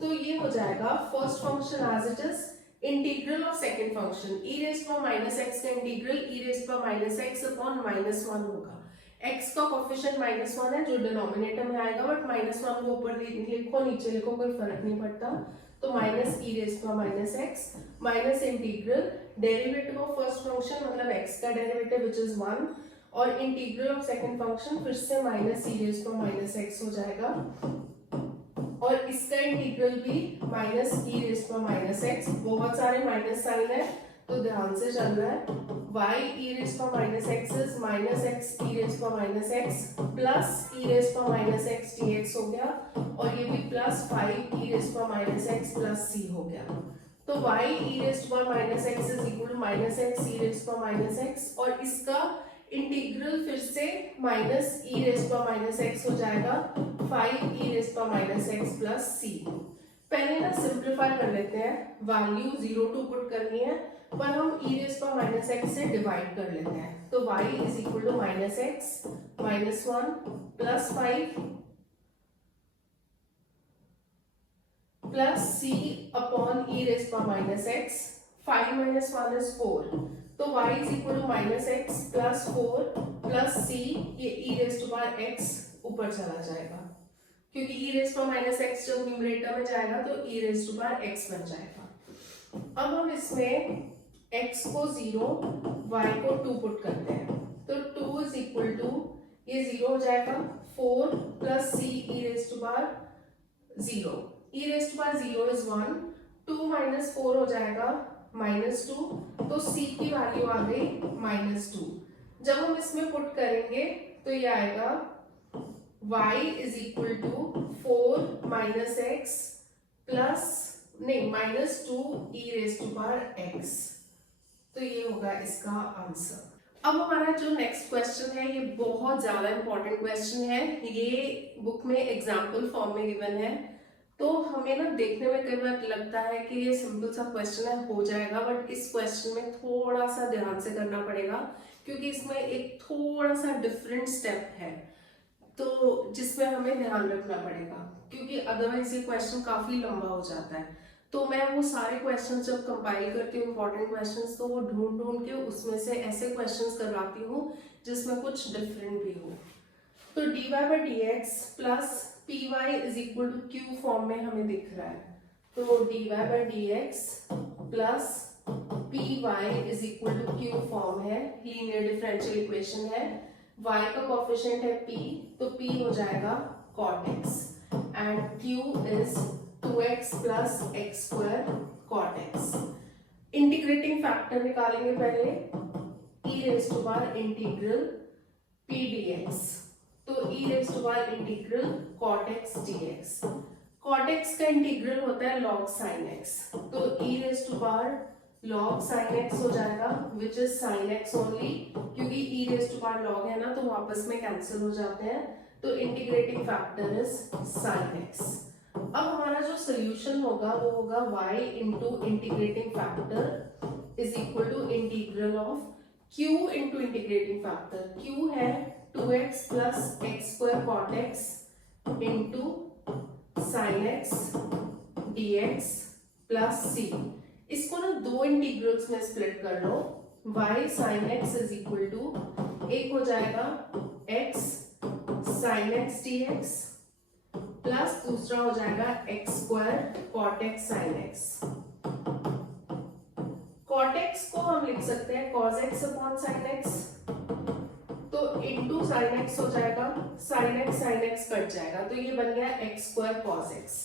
तो ये हो जाएगा first function as it is integral of second function e raise to power minus X का integral e raise to power minus x upon minus one होगा। x का coefficient minus one है जो denominator में आएगा, बट माइनस वन को ऊपर लिखो नीचे लिखो कोई फर्क नहीं पड़ता। तो minus e raise to minus x minus integral derivative of first function मतलब x का डेरिवेटिव विच इज वन, और इंटीग्रल ऑफ सेकंड फंक्शन फिर से minus e raise to minus x हो जाएगा, और इसका इंटीग्रल भी minus e raise to minus x. बहुत सारे माइनस साइन है तो ध्यान से चल रहा है। y e raise to minus x is minus x e raise to minus x plus e raise to minus x dx हो गया, और ये भी plus five e raise to minus x plus c हो गया। तो y e raise to minus x is equal to minus x e raise to minus x, और इसका इंटीग्रल फिर से minus e raise to minus x हो जाएगा, five e raise to minus x plus c। पहले ना simplify कर लेते हैं, वैल्यू 0 2 पुट करनी है, पर हम e raise to minus x से डिवाइड कर लेते हैं। तो y is equal to minus x minus one plus five plus c upon e raise to minus x, five minus one is four, तो y is equal to minus x plus four plus c, ये e raise to power x ऊपर चला जाएगा क्योंकि e raise to minus x जब numerator में जाएगा तो e raise to power x बन जाएगा। अब हम इसमें x को 0 y को 2 पुट करते हैं, तो 2 इज इक्वल टू ये 0 हो जाएगा 4 plus c e raise to power 0, e raise to power 0 is 1, 2 minus 4 हो जाएगा माइनस 2, तो c की वैल्यू आ गई माइनस 2। जब हम इसमें पुट करेंगे तो ये आएगा y is equal to 4 minus x plus नहीं minus 2 e raise to power x, तो ये होगा इसका आंसर। अब हमारा जो नेक्स्ट क्वेश्चन है ये बहुत ज्यादा इंपॉर्टेंट क्वेश्चन है, ये बुक में एग्जाम्पल फॉर्म में गिवन है, तो हमें ना देखने में कई बार लगता है कि ये सिंपल सा क्वेश्चन है हो जाएगा, बट इस क्वेश्चन में थोड़ा सा ध्यान से करना पड़ेगा क्योंकि इसमें एक थोड़ा सा डिफरेंट स्टेप है, तो जिसमें हमें ध्यान रखना पड़ेगा क्योंकि अदरवाइज ये क्वेश्चन काफी लंबा हो जाता है। तो मैं वो सारे क्वेश्चंस जब कंपाइल करती हूँ इंपॉर्टेंट क्वेश्चंस, तो वो ढूंढ के उसमें से ऐसे क्वेश्चंस करवाती हूँ जिसमें कुछ डिफरेंट भी हो। तो dy by d x plus p y is equal to Q form में हमें दिख रहा है, तो dy by d x plus p y is equal to Q form है, लीनियर डिफरेंशियल इक्वेशन है, y का कोफिशिएंट है p, तो p हो जाएगा cot x and q is 2x plus x square cot x. Integrating factor निकालेंगे पहले, e raise to power integral p dx, तो e raise to power integral cot x dx। cot x का integral होता है log sin x, तो e raise to power log sin x हो जाएगा which is sin x only, क्योंकि e raise to power log है ना तो आपस में कैंसिल हो जाते हैं, तो integrating factor is sin x। अब हमारा जो सोल्यूशन होगा वो होगा y into integrating factor is equal to integral of q into integrating factor, q है 2x plus x square cot x into sine x d x plus c. इसको ना दो इंटीग्रल्स में स्प्लिट कर लो, y sine x is equal to एक हो जाएगा x sine x d x plus दूसरा हो जाएगा x square cot x sine x. Cot x को हम लिख सकते हैं cos x upon sine x, तो इंटू साइन एक्स हो जाएगा, साइन एक्स कट जाएगा, तो ये बन गया एक्स स्क्वायर cos x।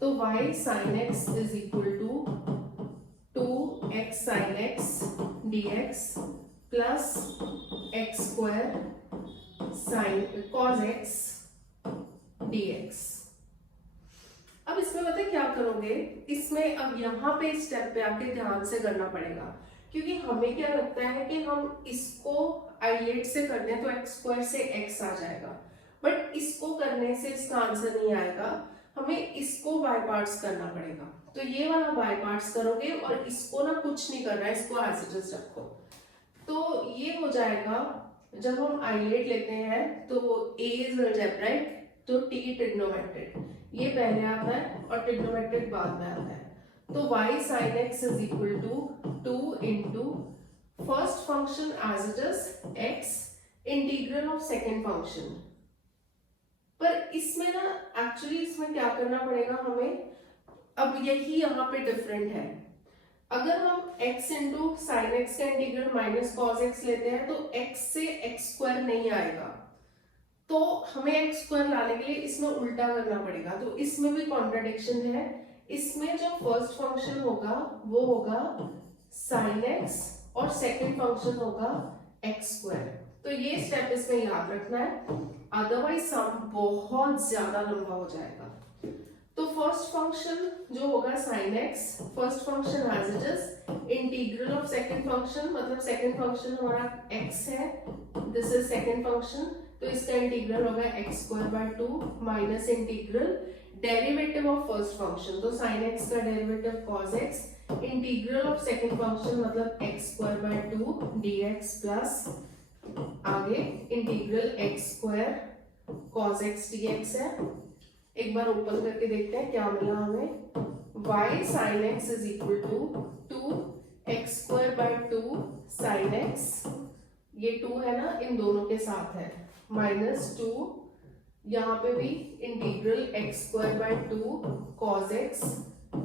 तो y sine x is equal to 2x sine x dx plus x square sine cos x dx। अब इसमें पता है क्या करोगे, इसमें अब यहाँ पे स्टेप पे आके ध्यान से करना पड़ेगा, क्योंकि हमें क्या लगता है कि हम इसको आइलेट से कर दें तो एक्स स्क्वायर से एक्स आ जाएगा, बट इसको करने से इसका आंसर नहीं आएगा, हमें इसको बाय पार्ट्स करना पड़ेगा। तो ये वाला बाय पार्ट्स करोगे और इसको ना कुछ नहीं करना है, इसको एज इट इज रखो। तो ये हो जाएगा, जब हम आइलेट लेते हैं तो a इज अलजेब्राइक तो t ट्रिग्नोमेट्रिक, ये पहले आता है और ट्रिग्नोमेट्रिक बाद में आता है। तो y sin x is equal to 2 into first function as it is x integral of second function. पर इसमें ना एक्चुअली इसमें क्या करना पड़ेगा हमें, अब यही यहाँ पे डिफरेंट है। अगर हम x इंटू साइन एक्स का इंटीग्रल माइनस कॉस एक्स लेते हैं तो x से एक्स स्क्वायर नहीं आएगा, तो हमें एक्स स्क्वायर लाने के लिए इसमें उल्टा करना पड़ेगा। तो इसमें भी कॉन्ट्राडिक्शन है, इसमें जो फर्स्ट फंक्शन होगा वो होगा साइन एक्स और सेकंड फंक्शन होगा एक्स स्क्वायर। तो ये स्टेप इसमें याद रखना है, अदरवाइज सम बहुत ज्यादा लंबा हो जाएगा। तो फर्स्ट फंक्शन जो होगा sine x, first function as it is integral of second function, मतलब सेकंड फंक्शन हमारा x है, दिस इज सेकंड फंक्शन, तो इसका इंटीग्रल होगा x square by 2 minus integral derivative of first function, तो साइन एक्स का derivative cos x integral of second function मतलब x square by 2 dx plus आगे integral x square cos x dx है। एक बार open करके देखते हैं क्या मिला हमें, y sin x is equal to 2x square by 2 sin x, ये 2 है ना, इन दोनों के साथ है, माइनस 2 यहाँ पे भी integral x square by 2 cos x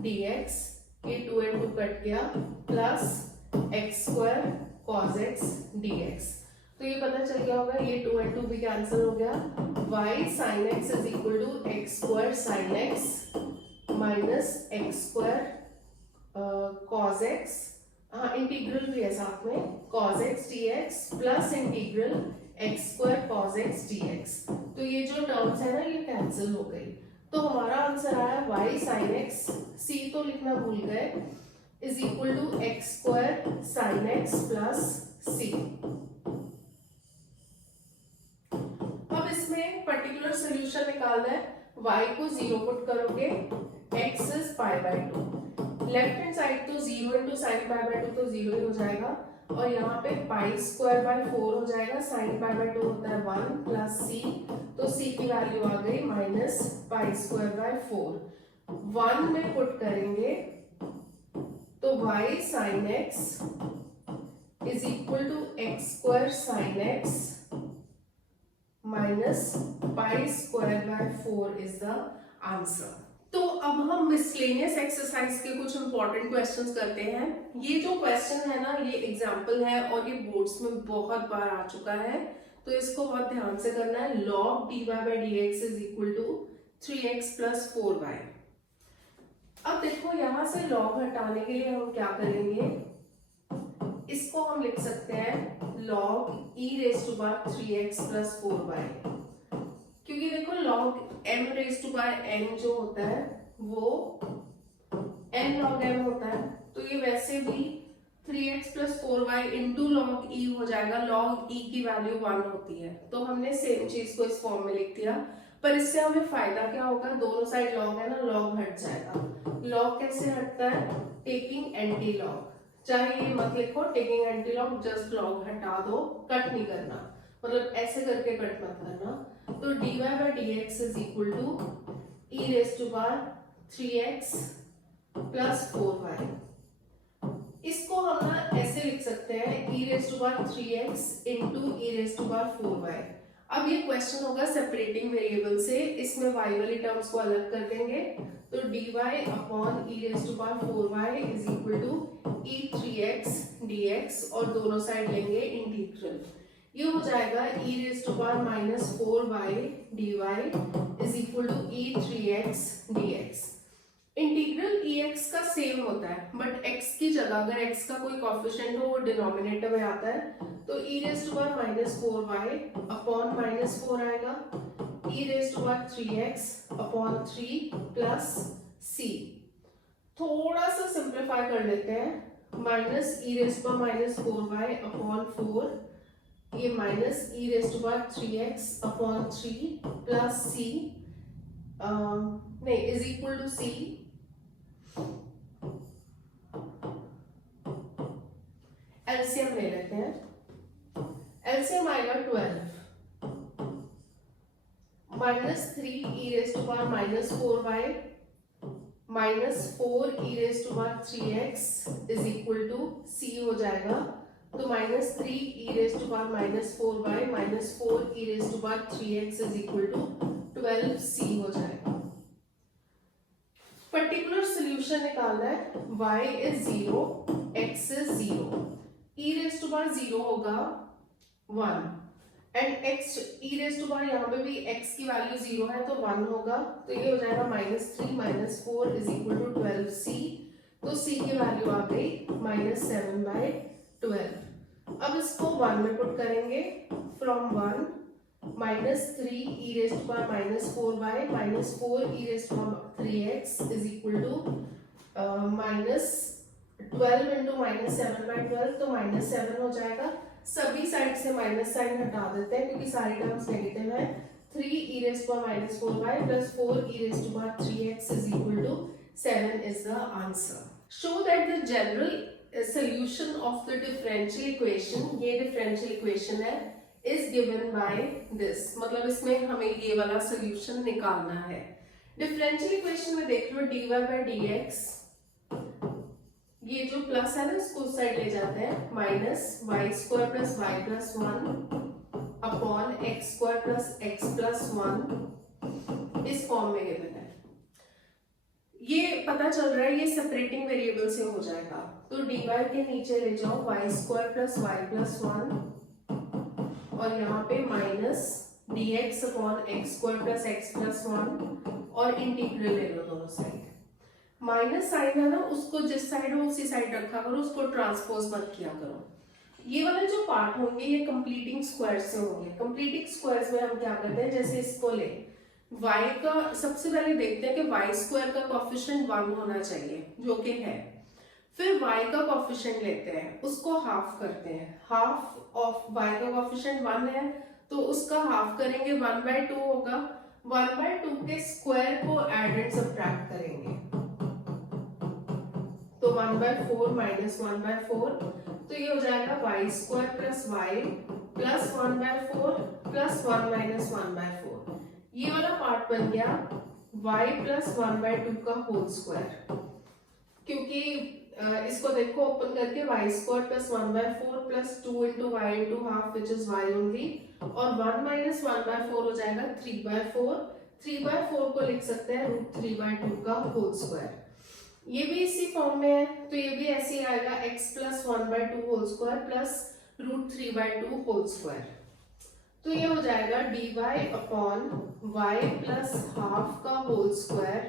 dx, ये 2 and 2 कट गया, plus x square cos x dx। तो ये पता चल गया होगा, ये 2 and 2 भी कैंसिल हो गया, y sin x is equal to x square sin x minus x square cos x, हाँ इंटीग्रल भी है साथ में, cos x dx plus integral x square cos x dx। तो ये जो टर्म्स है ना ये कैंसिल हो गई, तो हमारा आंसर आया y sin x, c तो लिखना भूल गए, is equal to x square sin x plus c। Particular solution निकालना है, y को 0 पुट करोगे, x is pi by 2, left hand side तो 0 इंटू साइन पाई बाय 2 तो 0 ही हो जाएगा, और यहाँ पे पाई स्क्वायर बाय 4 हो जाएगा, साइन पाई बाय 2 होता है 1 प्लस c, तो c की वैल्यू आ गई माइनस पाई स्क्वायर बाय 4। 1 में पुट करेंगे तो y sine x is equal to x square sine x minus pi square by 4 is the answer. तो अब हम मिसलेनियस एक्सरसाइज के कुछ इंपॉर्टेंट क्वेश्चंस करते हैं। ये जो क्वेश्चन है ना ये एग्जांपल है और ये बोर्ड्स में बहुत बार आ चुका है, तो इसको बहुत ध्यान से करना है। log dy by dx is equal to 3x plus 4y। अब देखो यहाँ से log हटाने के लिए हम क्या करेंगे, इसको हम लिख सकते हैं log e रेज टू बार 3x प्लस 4y, क्योंकि देखो log m रेज टू बार n जो होता है वो n log m होता है, तो ये वैसे भी 3x plus 4y into log e हो जाएगा, log e की वैल्यू 1 होती है, तो हमने सेम चीज को इस फॉर्म में लिख दिया। पर इससे हमें फायदा क्या होगा, दोनों साइड log है ना, log हट जाएगा। log कैसे हटता है, टेकिंग एंटी log, चाहे ये मत लिखो taking anti log, just log हटा दो, कट नहीं करना, मतलब ऐसे करके कट मत करना। तो dy by d x is equal to e raise to power 3x plus 4y। इसको हम ना ऐसे लिख सकते हैं e raise to power 3x into e raise to power 4y। अब ये क्वेश्चन होगा सेपरेटिंग वेरिएबल से, इसमें y वाली टर्म्स को अलग कर देंगे। तो dy upon e raise to power 4y is equal to e 3x dx और दोनों साइड लेंगे इंटीग्रल। ये हो जाएगा e raise to power minus 4y dy is equal to e 3x dx। Integral ex का सेम होता है, but x की जगह अगर x का कोई कोफिशिएंट हो वो डिनोमिनेटर में आता है, तो e raise to power minus 4y upon minus 4 आएगा, e raise to power 3x upon 3 plus c। थोड़ा सा सिंप्लीफाई कर लेते हैं, minus e raise to power minus 4y upon 4, ये minus e raise to power 3x upon 3 plus c नहीं is equal to c। LCM ले लेते हैं, एलसीएम आएगा 12 minus 3 e raise to power minus 4y minus 4 e raise to power 3x is equal to c हो जाएगा। तो minus 3 e raise to power minus 4y minus 4 e raise to power 3x is equal to 12c हो जाएगा। Particular solution निकालना है, y is 0 x is 0, e raise to power 0 होगा 1 and x e raise to power यहाँ पे भी x की value 0 है तो 1 होगा, तो ये हो जाएगा minus 3 minus 4 is equal to 12c। तो c की वैल्यू आ गई माइनस 7 बाई 12। अब इसको 1 में पुट करेंगे, from 1 minus 3 e raise to power minus 4y minus 4 e raise to power 3x is equal to minus 12 into minus 7 by 12, तो minus 7 हो जाएगा। सभी साइड से माइनस साइन हटा देते हैं क्योंकि सारी टर्म्स नेगेटिव है। 3 e raise to power minus 4y plus 4 e raise to power 3x is equal to 7 is the answer. Show that the general solution of the differential equation, ये differential equation है, is given by this, मतलब इसमें हमें ये वाला solution निकालना है। Differential equation में देख लो dy बाई dx, ये जो प्लस है ना इसको उस साइड ले जाते हैं, minus y square plus y plus 1 upon x square plus x plus 1 इस फॉर्म में गिवन है। ये पता चल रहा है ये सेपरेटिंग वेरिएबल से हो जाएगा, तो dy के नीचे ले जाओ y square plus y plus 1 और यहाँ पे minus dx upon x square plus x plus 1 और इंटीग्रल ले लो दोनों साइड। माइनस साइन है ना, उसको जिस साइड हो उसी साइड रखा करो, उसको ट्रांसपोज मत किया करो। ये वाले जो पार्ट होंगे ये कंप्लीटिंग स्क्वायर्स से होंगे। कंप्लीटिंग स्क्वायर्स में हम क्या करते हैं, जैसे इसको ले y का, सबसे पहले देखते हैं कि y स्क्वायर का कोएफिशिएंट 1 होना चाहिए जो कि है, फिर y का कोएफिशिएंट लेते हैं उसको हाफ करते हैं, हाफ ऑफ y का कोएफिशिएंट 1 है तो उसका हाफ करेंगे 1/2 होगा, 1/2 के स्क्वायर को ऐड एंड सब्ट्रैक्ट करेंगे तो 1/4 माइनस 1/4, तो ये हो जाएगा y square plus y plus 1/4 plus 1 minus 1/4। ये वाला पार्ट बन गया y प्लस 1/2 का होल स्क्वायर, क्योंकि इसको देखो ओपन करके y square plus 1/4 plus 2 into y into half which is y only, और 1 माइनस 1/4 हो जाएगा 3/4, 3/4 को लिख सकते हैं √3/2 का होल स्क्वायर। ये भी इसी फॉर्म में है तो ये भी ऐसे ही आएगा x plus 1/2 whole square plus √3/2 whole square. तो ये हो जाएगा dy upon y plus half का होल स्क्वायर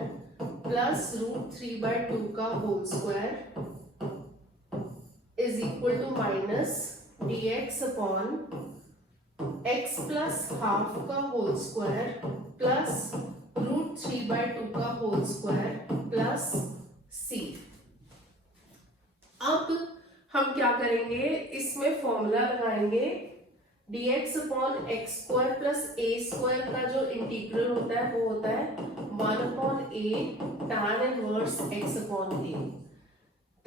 प्लस √3/2 का whole square is equal to minus dx upon x plus half का होल स्क्वायर प्लस √3/2 का होल स्क्वायर प्लस c। अब हम क्या करेंगे, इसमें फॉर्मूला लगाएंगे, dx upon x square plus a square का जो इंटीग्रल होता है वो होता है 1 upon a tan inverse x upon a।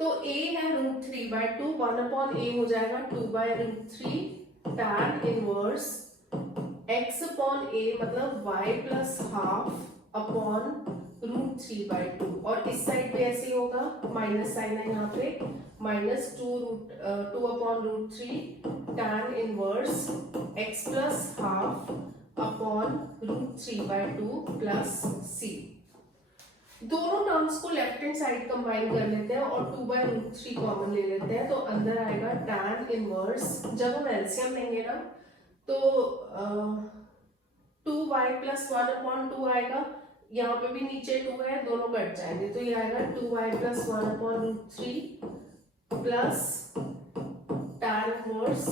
तो a है √3/2, 1/a हो जाएगा 2/√3 tan इनवर्स x/a मतलब y प्लस हाफ अपॉन √3/2, और इस साइड पे ऐसे होगा, माइनस साइन है यहाँ पे, -2/√3 tan inverse x plus half upon √3/2 plus c। दोनों टर्म्स को लेफ्ट हैंड साइड कंबाइन कर लेते हैं और 2/√3 कॉमन ले लेते हैं, तो अंदर आएगा tan इनवर्स, जब हम एलसीएम लेंगे ना तो 2y प्लस 1/2 आएगा, यहाँ पे भी नीचे 2 है, दोनों कट जाएंगे, तो ये आएगा 2y plus 1/√3 plus tan inverse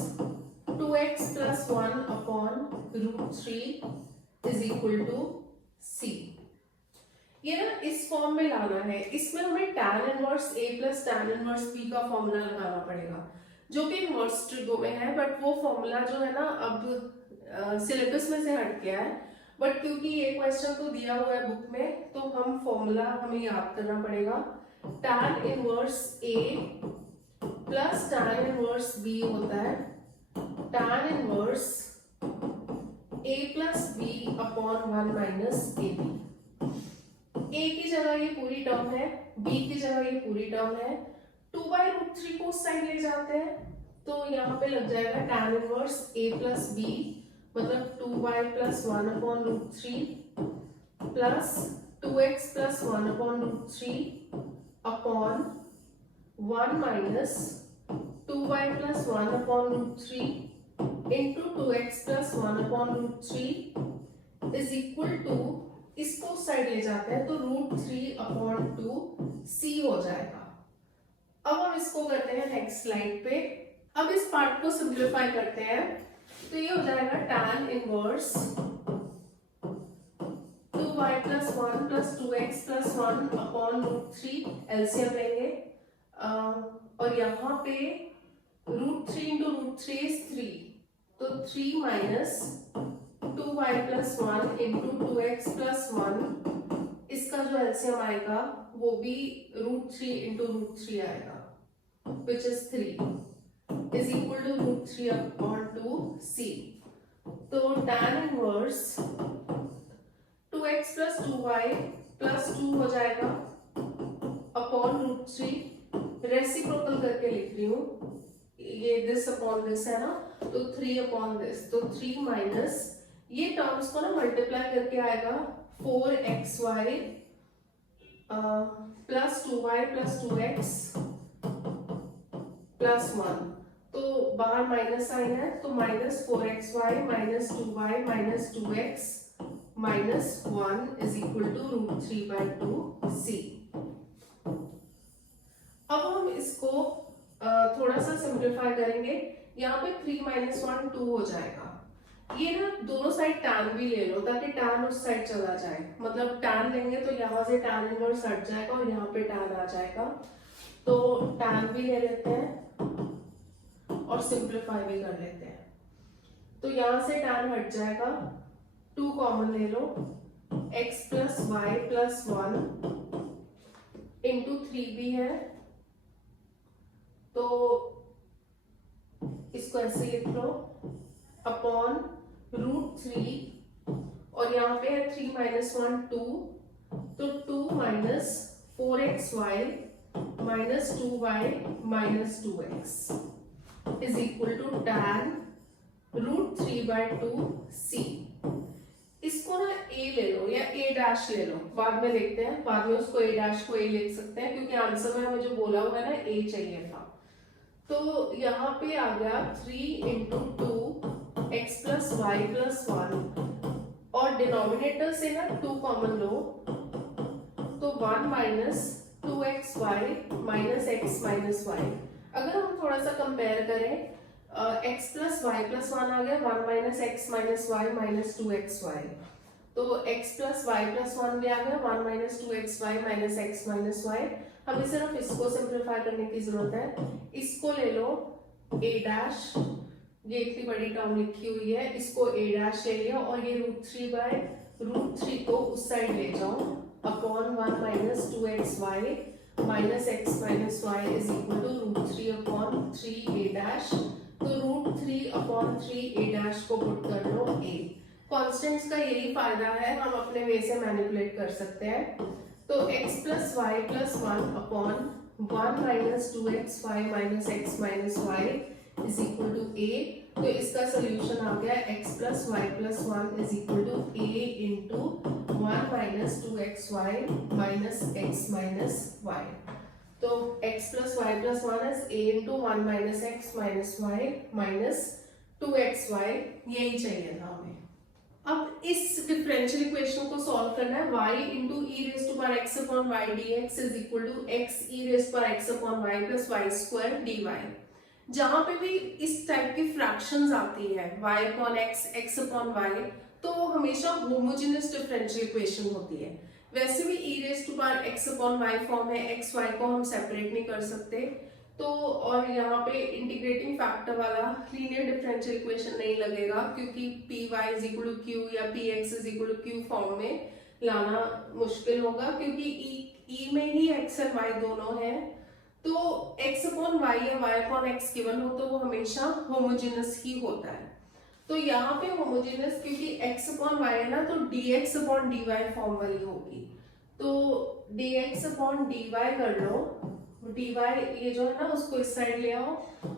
2x plus 1/√3 is equal to c। ये ना इस फॉर्म में लाना है, इसमें हमें tan inverse a plus tan inverse b का फॉर्मूला लगाना पड़ेगा, जो कि इनवर्स ट्रिगो में है, बट वो फॉर्मूला जो है ना अब सिलेबस में से हट गया है, बट क्योंकि ये क्वेश्चन तो दिया हुआ है बुक में, तो हम फॉर्मूला हमें याद करना पड़ेगा। tan inverse a plus tan inverse b होता है tan inverse a plus b upon 1 minus ab। a की जगह ये पूरी टर्म है, b की जगह ये पूरी टर्म है, 2/√3 को उस साइड ले जाते हैं, तो यहाँ पे लग जाएगा tan inverse a plus b मतलब 2y plus 1/√3 plus 2x plus 1/√3 upon 1 minus 2y plus 1/√3 into 2x plus 1/√3 is equal to, इसको साइड ले जाते हैं तो √3/2 c हो जाएगा। अब हम इसको करते हैं नेक्स्ट स्लाइड पे। अब इस पार्ट को सिंप्लीफाई करते हैं, तो ये हो जाएगा tan inverse 2y plus 1 plus 2x plus 1/√3, LCM लेंगे, और यहाँ पे √3 इंटू √3 इज 3, तो 3 minus 2y plus 1 into 2x plus 1, इसका जो एलसीएम आएगा वो भी √3 इंटू √3 आएगा, which is 3 is equal to √3/2 c। तो tan inverse 2x plus 2y plus 2 हो जाएगा अपॉन √3, रेसिप्रोकल करके लिख रही हूँ, ये दिस अपॉन दिस है ना, तो 3 अपॉन दिस, तो 3 माइनस ये टर्म्स को ना मल्टीप्लाई करके आएगा 4xy plus 2y plus 2x plus 1, तो बाहर माइनस साइन है, तो minus 4xy minus 2y minus 2x minus 1 is equal to √3/2 c। अब हम इसको थोड़ा सा सिंप्लीफाई करेंगे, यहाँ पे 3 माइनस 1 2 हो जाएगा, ये ना दोनों साइड tan भी ले लो ताकि tan उस साइड चला जाए, मतलब tan लेंगे तो यहाँ से tan इनवर्स हट जाएगा और यहाँ पे tan आ जाएगा, तो tan भी ले लेते हैं और सिंप्लीफाई भी कर लेते हैं, तो यहाँ से tan हट जाएगा, 2 कॉमन ले लो, x plus y plus 1 into 3 भी है, तो इसको ऐसे लिख लो अपॉन √3, और यहाँ पे है 3 माइनस 1 2, तो 2 minus 4xy minus 2y minus 2x is equal to tan √3/2 c। इसको ना a ले लो या a डैश ले लो, बाद में देखते हैं, बाद में उसको a डैश को a लिख सकते हैं, क्योंकि आंसर में हमें जो बोला हुआ है ना a चाहिए था, तो यहाँ पे आ गया 3 into 2 x plus y plus 1, और डिनोमिनेटर से ना 2 कॉमन लो, तो 1 minus 2xy minus x minus y. अगर हम थोड़ा सा कंपेयर करें, x प्लस वाई प्लस 1 आ गया, 1 minus x minus y minus 2xy, तो x प्लस वाई प्लस 1 भी आ गया, 1 minus 2xy minus x minus y. हमें सिर्फ इसको सिंप्लीफाई करने की जरूरत है, इसको ले लो a डैश, ये इतनी बड़ी टर्म लिखी हुई है, इसको a डैश ले लिया, और ये √3/√3 को उस साइड ले जाओ upon 1 minus 2xy minus x minus y is equal to √3/3a'। तो √3/3a' को पुट कर लो a। कॉन्स्टेंट्स का यही फायदा है, हम अपने वे से मैनिपुलेट कर सकते हैं। तो x plus y plus 1/1 minus 2xy minus x minus y is equal to a। तो इसका सोल्यूशन आ गया x plus y plus 1 is equal to a into 1 minus 2xy minus x minus y. तो x plus y plus 1 is a into 1 minus x minus y minus 2xy, यही चाहिए था हमें। अब इस डिफरेंशियल इक्वेशन को सॉल्व करना है। y into e raise to power x upon y d x is equal to x e raise power x upon y plus y square D y. जहां पे भी इस टाइप की फ्रैक्शंस आती है y upon x, x upon y, तो वो हमेशा होमोजेनियस डिफरेंशियल इक्वेशन होती है। वैसे भी e raise to power x upon y form है, x y को हम सेपरेट नहीं कर सकते। तो और यहाँ पे इंटीग्रेटिंग फैक्टर वाला लीनियर डिफरेंशियल इक्वेशन नहीं लगेगा, क्योंकि P y is equal to Q या P x is equal to Q form में लाना मुश्किल होगा, क्योंकि ई में ही एक्स और वाई दोनों हैं। तो एक्स अपॉन वाई या वाई अपॉन एक्स गिवन हो तो वो हमेशा होमोजेनस ही होता है। तो यहाँ पे होमोजेनस क्योंकि एक्स अपॉन वाई है ना, तो d x upon d y form वाली होगी। तो d x upon d y कर लो, डी वाई ये जो है ना उसको इस साइड ले आओ,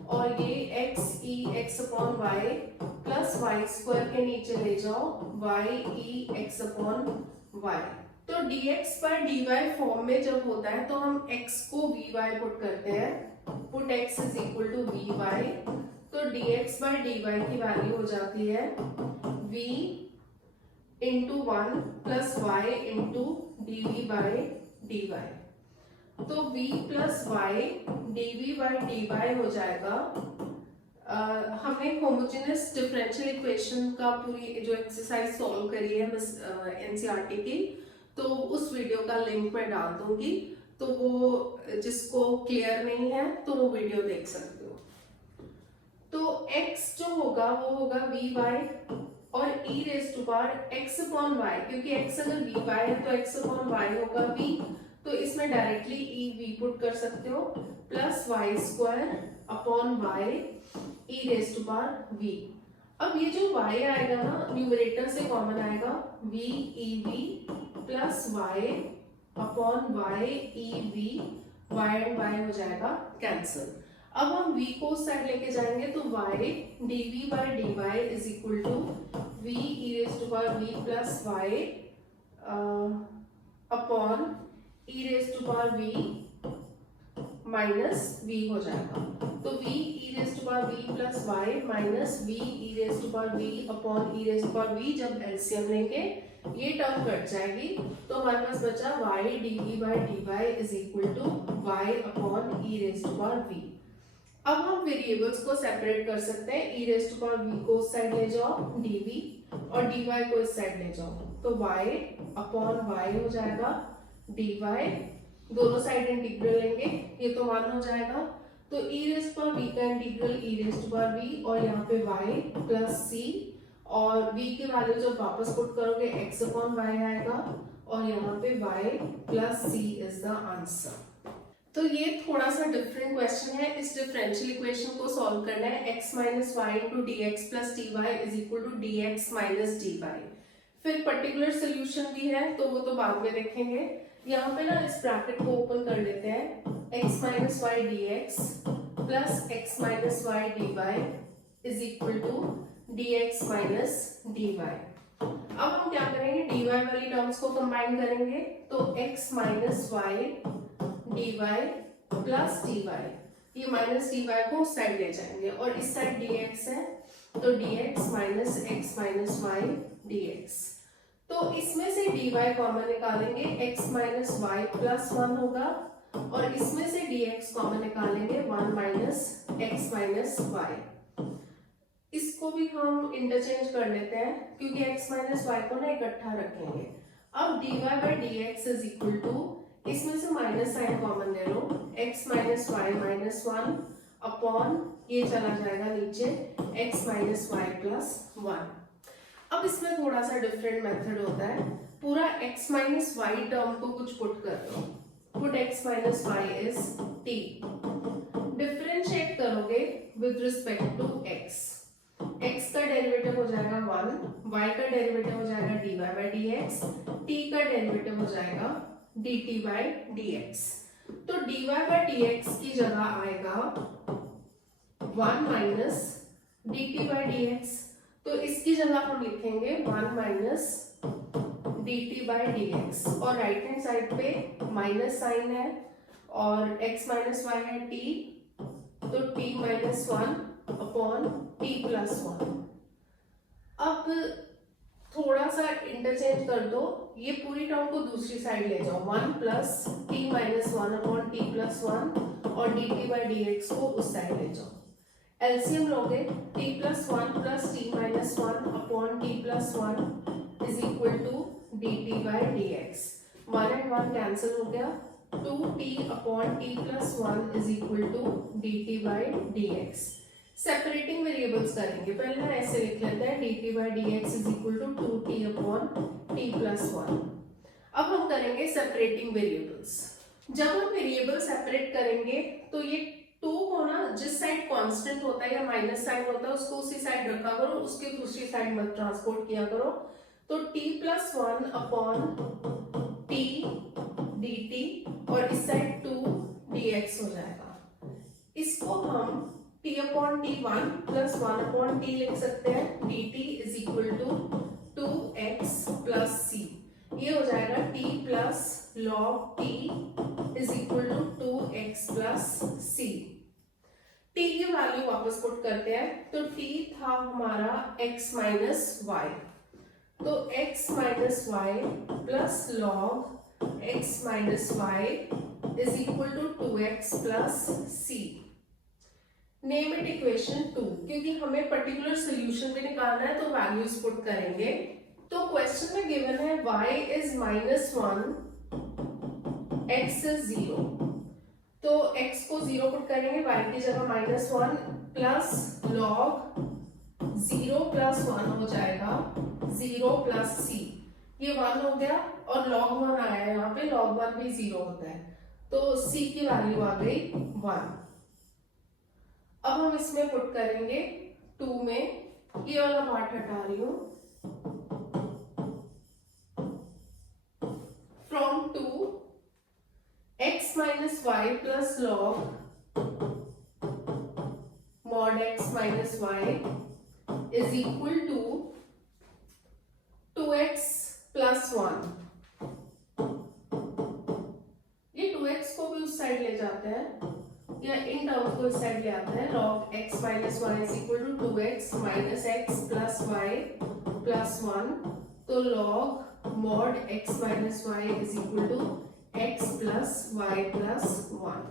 और ये x e x upon y plus y square के नीचे ले जाओ y e x upon y. तो dx पर dy फॉर्म में जब होता है तो हम x को vy पुट करते हैं, put x is equal to vy। तो dx पर dy की वैल्यू हो जाती है v into 1 plus y into dv by dy। तो v plus y dv by dy हो जाएगा। हमने होमोजेनियस डिफरेंशियल इक्वेशन का पूरी जो एक्सरसाइज सॉल्व करी है एनसीईआरटी की, तो उस वीडियो का लिंक मैं डाल दूंगी, तो वो जिसको क्लियर नहीं है तो वो वीडियो देख सकते हो। तो x जो होगा वो होगा वी वाई और e raise to power x upon y, क्योंकि x अगर वी वाई है तो x अपॉन वाई होगा v, तो इसमें डायरेक्टली e v पुट कर सकते हो, plus y square upon y e raise to power v। अब ये जो y आएगा ना न्यूमरेटर से कॉमन आएगा, v e v plus y upon y e v, y and y हो जाएगा कैंसिल। अब हम v को उस साइड लेके जाएंगे तो y dv by dy is equal to v e raise to power v plus y upon e raise to power v माइनस v हो जाएगा। तो v e raise to power v plus y minus v e raise to power v अपॉन e raise to power v, जब LCM लेंगे ये term cut जाएगी, तो हमारे पास बचा y dv by dy is equal to y upon e raise to power v। अब हम वेरिएबल्स को सेपरेट कर सकते हैं, e raise to power v को उस साइड ले जाओ dv, और dy को इस साइड ले जाओ, तो y अपॉन y हो जाएगा dy, दोनों साइड इंटीग्रल लेंगे ये तो 1 हो जाएगा। तो e raise to power v का integral e raise to power v, और यहाँ पे y प्लस c, और v की वैल्यू जब वापस पुट करोगे x अपॉन y आएगा, और यहाँ पे y plus c is the answer. तो ये थोड़ा सा डिफरेंट क्वेश्चन है, इस डिफरेंशियल इक्वेशन को सॉल्व करना है। x minus y into d x plus d y is equal to d x minus d y. फिर पर्टिकुलर सोल्यूशन भी है तो वो तो बाद में देखेंगे। यहाँ पे ना इस ब्रैकेट को ओपन कर लेते हैं, x minus y d x plus x minus y d y is equal to dx minus dy। अब हम क्या करेंगे, dy वाली टर्म्स को कंबाइन करेंगे, तो x minus y dy plus dy, ये माइनस dy को उस साइड ले जाएंगे, और इस साइड dx है तो dx minus x minus y dx। तो इसमें से dy कॉमन निकालेंगे, x माइनस वाई प्लस 1 होगा, और इसमें से dx कॉमन निकालेंगे 1 माइनस x माइनस वाई। इसको भी हम इंटरचेंज कर लेते हैं, क्योंकि x माइनस वाई को ना इकट्ठा रखेंगे। अब dy by d x is equal to, इसमें से माइनस साइन कॉमन ले लो, x minus y minus 1 upon ये चला जाएगा नीचे x माइनस वाई प्लस 1। अब इसमें थोड़ा सा डिफरेंट मेथड होता है, पूरा x माइनस वाई टर्म को कुछ पुट कर दो, put x minus y is t. Differentiate करोगे with respect to x. x का डेरिवेटिव हो जाएगा 1, y का डेरिवेटिव हो जाएगा dy by dx, t का डेरिवेटिव हो जाएगा dt by dx. तो dy by dx की जगह आएगा 1 माइनस dt by dx. तो इसकी जगह हम लिखेंगे 1 माइनस dt by dx और राइट हैंड साइड पे माइनस साइन है और x माइनस y है t, तो t minus 1 upon t plus 1. अब थोड़ा सा इंटरचेंज कर दो, ये पूरी टर्म को दूसरी साइड ले जाओ, 1 plus t minus 1 upon t plus 1 और dt by dx को उस साइड ले जाओ. एलसीएम लोगे t plus 1 plus t minus 1 upon t plus 1 is equal to dt by dx. 1 and 1 cancel हो गया, 2t upon t plus 1 is equal to dt by dx. Separating variables करेंगे, पहले ना ऐसे लिख लेते हैं dt by dx is equal to 2t upon t plus 1. अब हम करेंगे सेपरेटिंग वेरिएबल्स. जब हम वेरिएबल सेपरेट करेंगे तो ये 2 को ना जिस साइड कांस्टेंट होता है या माइनस साइन होता है उसको उसी साइड रखा करो, उसके दूसरी साइड मत ट्रांसपोर्ट किया करो. तो t plus 1 upon t dt और इस साइड 2 dx हो जाएगा. इसको हम t upon t 1 plus 1 upon t लिख सकते हैं. dt is equal to 2x plus c. ये हो जाएगा t प्लस log t is equal to 2x plus c. t की वैल्यू वापस पुट करते हैं, तो t था हमारा x माइनस y, तो x minus y plus log x minus y is equal to 2x plus c. Name it equation 2, क्योंकि हमें पर्टिकुलर सोल्यूशन भी निकालना है तो वैल्यूज पुट करेंगे. तो क्वेश्चन में गिवन है y is minus 1, x is 0. तो x को 0 पुट करेंगे, y की जगह माइनस 1 प्लस log 0 प्लस 1 हो जाएगा 0 प्लस c. ये 1 हो गया और log 1 आया है, यहाँ पे log 1 भी 0 होता है, तो c की वैल्यू आ गई 1. अब हम इसमें पुट करेंगे 2 में, ये वाला पार्ट हटा रही हूं. From 2 x minus y plus log mod x minus y is equal to 2x plus 1. ये 2x को भी उस साइड ले जाते हैं या इन टर्म को इस साइड ले आते हैं. log x minus y is equal to 2x minus x plus y plus 1. तो log mod x minus y is equal to x plus y plus 1.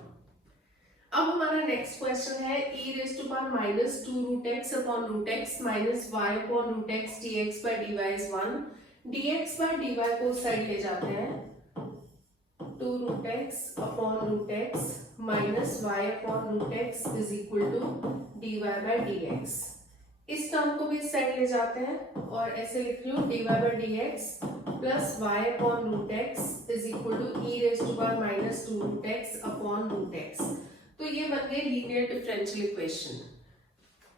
अब हमारा नेक्स्ट क्वेश्चन है e raise to power minus 2 root x upon root x minus y upon root x dx by dy is 1. dx by dy को side ले जाते हैं, 2 root x upon root x minus y upon root x is equal to dy by dx. इस term को भी इस side ले जाते हैं और ऐसे लिख लो dy by dx plus y upon root x is equal to e raise to power minus 2 root x upon root x. तो ये बन गए लीनियर डिफरेंशियल इक्वेशन.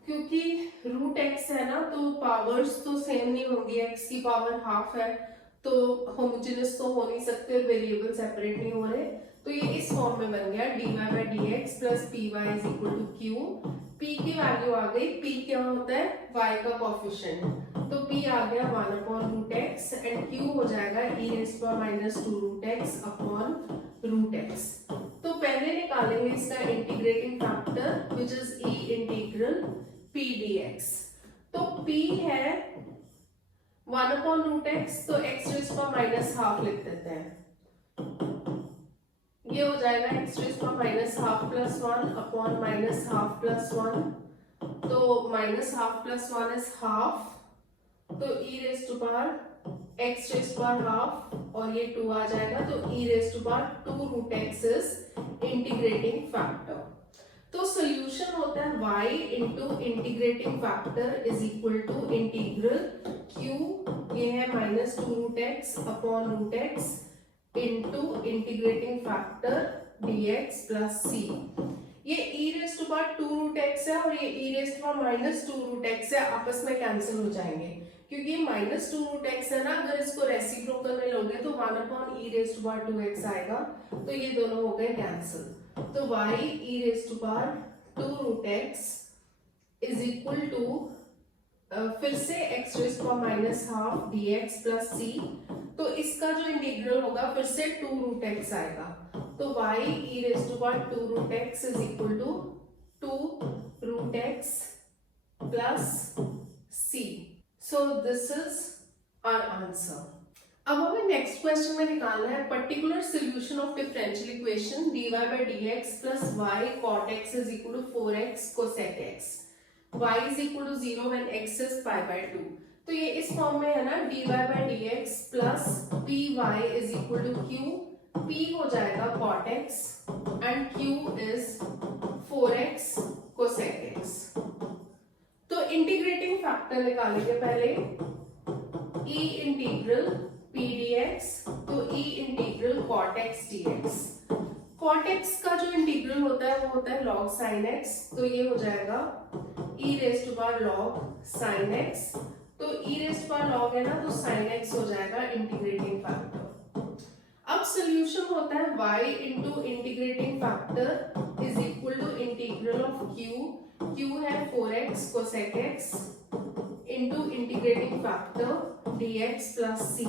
क्योंकि रूट एक्स है ना, तो पावर्स तो सेम नहीं होंगी, x की पावर हाफ है तो होमोजेनस तो हो नहीं सकते और वेरिएबल सेपरेट नहीं हो रहे. तो ये इस फॉर्म में बन गया dy by dx plus py is equal to q. p की वैल्यू आ गई, p क्या होता है y का कोएफिशिएंट, तो p आ गया 1 upon root x and q हो जाएगा e raise power minus 2 root x upon root x. तो पहले निकालेंगे इसका integrating factor which is e integral p dx. तो p है 1 अपॉन रूट एक्स, तो x raise power minus half लिख देते हैं. ये हो जाएगा x raise power minus half plus 1 upon minus half plus 1. तो minus half plus 1 is half, तो e raise to power x raise power half और ये 2 आ जाएगा, तो e raise to power 2 root x is integrating factor. तो solution होता है y into integrating factor is equal to integral q, ये है minus 2 root x upon root x into integrating factor dx plus c। ये e raise to power 2 root x है और ये e raise to power minus 2 root x है, आपस में cancel हो जाएंगे क्योंकि ये माइनस 2 रूट एक्स है ना, अगर इसको रेसिप्रोकल में लोगे तो 1 upon e raise to power 2x आएगा, तो ये दोनों हो गए कैंसिल। तो y e raise to power 2 root x is equal to फिर से x raise to power minus half dx plus c। तो इसका जो इंटीग्रल होगा फिर से 2 रूट एक्स आएगा, तो y e raise to power 2 root x is equal to 2 root x plus c। So this is our answer. अब हमें नेक्स्ट क्वेश्चन में निकालना है particular solution of differential equation dy by dx plus y cot x is equal to 4x cosec x, y is equal to 0 when x is pi by 2। तो ये इस form में है ना, dy by dx plus py is equal to q, p हो जाएगा cot x and q is 4x cosec x। तो integrating factor निकालेंगे पहले, e इंटीग्रल p dx, तो e integral cot x dx। cot x का जो integral होता है वो होता है log sin x, तो ये हो जाएगा e raise to power log sin x। तो e raise to power log है ना, तो sin x हो जाएगा इंटीग्रेटिंग फैक्टर। अब सोल्यूशन होता है y into integrating factor is equal to integral of q है 4x cosec x into integrating factor dx plus c।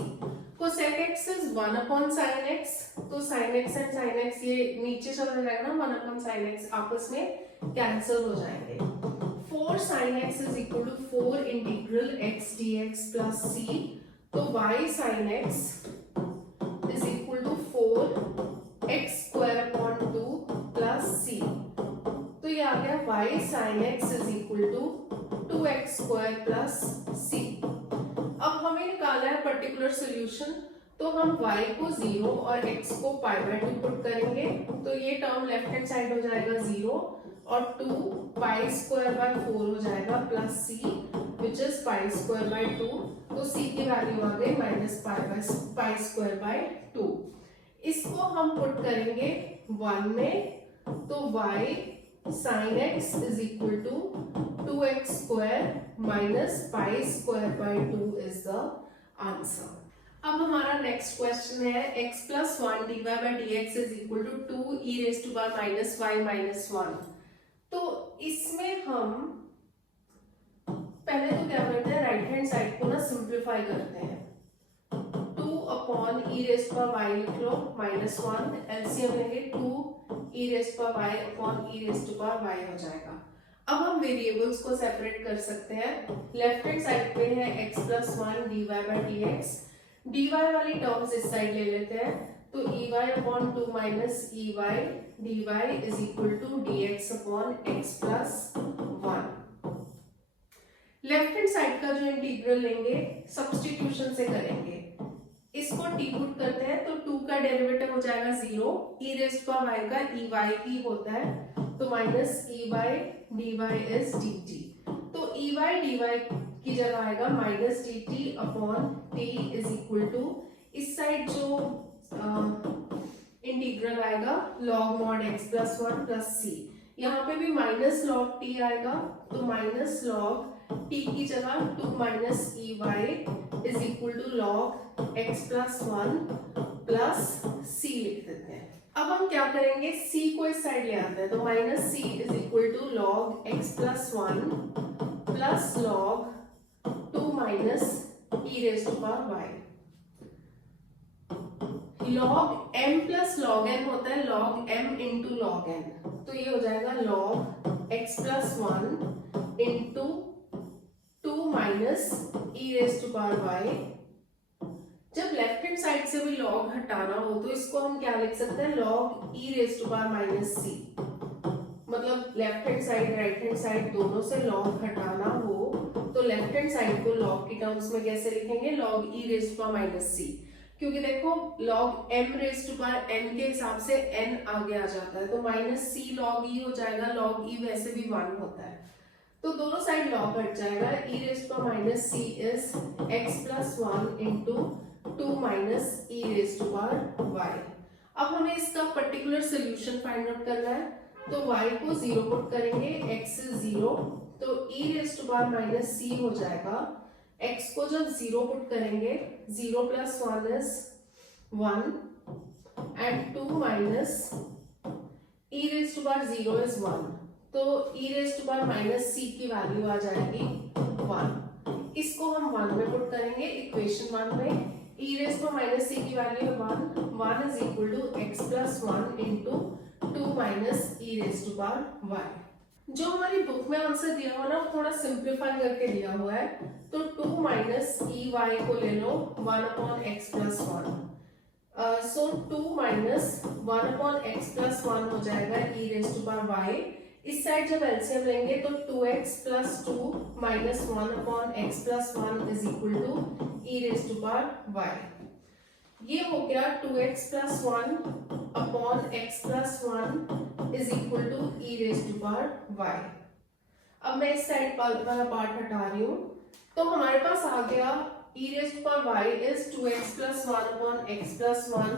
cosec x is 1 upon sin x, तो sin x and sin x ये नीचे चला जाएगा ना, 1 upon sin x आपस में cancel हो जाएंगे। 4 sin x is equal to 4 integral x dx plus c। तो y sin x is equal to 4 x square upon 2 plus c। तो ये आ गया y sin x is equal to 2x square plus c। अब हमें निकालना है particular solution, तो हम y को 0 और x को पाई बाय 2 पुट करेंगे, तो ये टर्म लेफ्ट हैंड साइड हो जाएगा 0 और 2 पाई स्क्वायर बाय 4 हो जाएगा plus c which is pi square by 2। तो c की वैल्यू आ गई माइनस पाई स्क्वायर बाय 2। इसको हम पुट करेंगे 1 में, तो y sin x is equal to 2x square minus pi square by 2 is the answer। अब हमारा नेक्स्ट क्वेश्चन है x plus 1 dy by dx is equal to 2 e raised to power minus y minus 1। तो इसमें हम पहले तो क्या करते हैं, राइट हैंड साइड को ना सिंप्लीफाई करते हैं, 2 upon e raised to power y लिख लो माइनस 1, एलसीएम लेंगे 2 e raised to power y upon e raised to power y हो जाएगा। अब हम वेरिएबल्स को सेपरेट कर सकते हैं, लेफ्ट हैंड साइड पे है x plus 1 dy by dx, dy वाली टर्म्स इस साइड ले लेते हैं, तो ey अपॉन 2 minus ey dy is equal to dx upon x plus 1। Left hand side का जो इंटीग्रल लेंगे सब्स्टिट्यूशन से करेंगे, इसको t पुट करते हैं, तो 2 का डेरिवेटिव हो जाएगा 0, e raised to power y का ey ही होता है, तो minus e by dy is dt। तो e बाय dy की जगह आएगा minus dt upon t is equal to, इस साइड जो इंटीग्रल आएगा log mod x plus 1 plus c, यहाँ पे भी माइनस log t आएगा, तो माइनस log t की जगह 2 minus ey is equal to log x plus 1 plus c लिख देते हैं। अब हम क्या करेंगे, c को इस साइड ले आते हैं, तो minus c is equal to log x plus 1 plus log 2 minus e raised to power y। log m plus log n होता है log m into log n, तो ये हो जाएगा log x plus 1 into 2 minus e raised to power y। जब left hand side से भी log हटाना हो तो इसको हम क्या लिख सकते हैं, log e raised to power minus c। मतलब left hand side right hand side दोनों से log हटाना हो तो लेफ्ट हैंड साइड को log की टर्म्स में कैसे लिखेंगे, log e raised to power minus c, क्योंकि देखो log m raised to power n के हिसाब से n आगे आ जाता है, तो माइनस c log e हो जाएगा, log e वैसे भी 1 होता है, तो दोनों साइड log हट जाएगा, e raised to power minus c is x plus 1 into 2 minus e raise to power y. अब हमें इसका पर्टिकुलर सोल्यूशन फाइंड आउट करना है, तो y को 0 पुट करेंगे, x इज 0, तो e raise to power minus c हो जाएगा। x को जब 0 पुट करेंगे, 0 plus 1 is 1 and 2 minus e raise to power 0 is 1, तो e raise to power minus c की वैल्यू आ जाएगी 1। इसको हम 1 में पुट करेंगे, इक्वेशन 1 में e raise to minus c की वैल्यू है 1 is equal to x plus 1 into 2 minus e raise to power y. जो हमारी बुक में आंसर दिया हुआ ना वो थोड़ा सिंप्लीफाई करके दिया हुआ है, तो 2 माइनस ई वाई को ले लो 1 upon x plus 1, so 2 minus 1 upon x plus 1 हो जाएगा e raise to power y. इस साइड जब एलसीएम लेंगे तो 2x plus 2 minus 1 upon x plus 1 is equal to e raise to power y. ये हो गया 2x plus 1 upon x plus 1 is equal to e raise to power y. अब मैं इस साइड वाला पार्ट हटा रही हूँ, तो हमारे पास आ गया e raise to power y is 2x plus 1 upon x plus 1।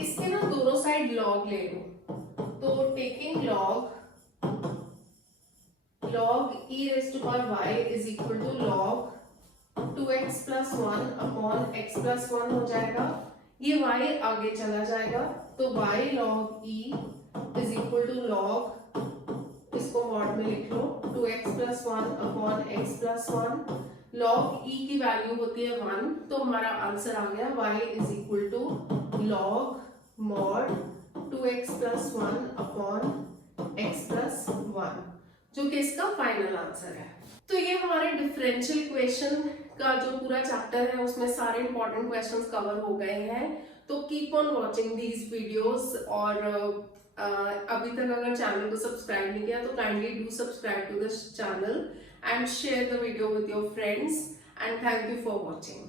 इसके ना दोनों साइड लॉग ले लो, तो taking log e raise to power y is equal to log 2x plus 1 upon x plus 1 हो जाएगा। ये y आगे चला जाएगा, तो y log e is equal to log, इसको मॉड में लिख लो, 2x plus 1 upon x plus 1। log e की वैल्यू होती है 1, तो हमारा आंसर आ गया y is equal to log mod 2x plus 1 upon x plus 1, जो कि इसका फाइनल आंसर है। तो ये हमारे डिफरेंशियल इक्वेशन का जो पूरा चैप्टर है उसमें सारे इंपॉर्टेंट क्वेश्चंस कवर हो गए हैं। तो keep on watching these videos, और अभी तक अगर चैनल को सब्सक्राइब नहीं किया तो kindly do subscribe to this channel and share the video with your friends, and thank you for watching.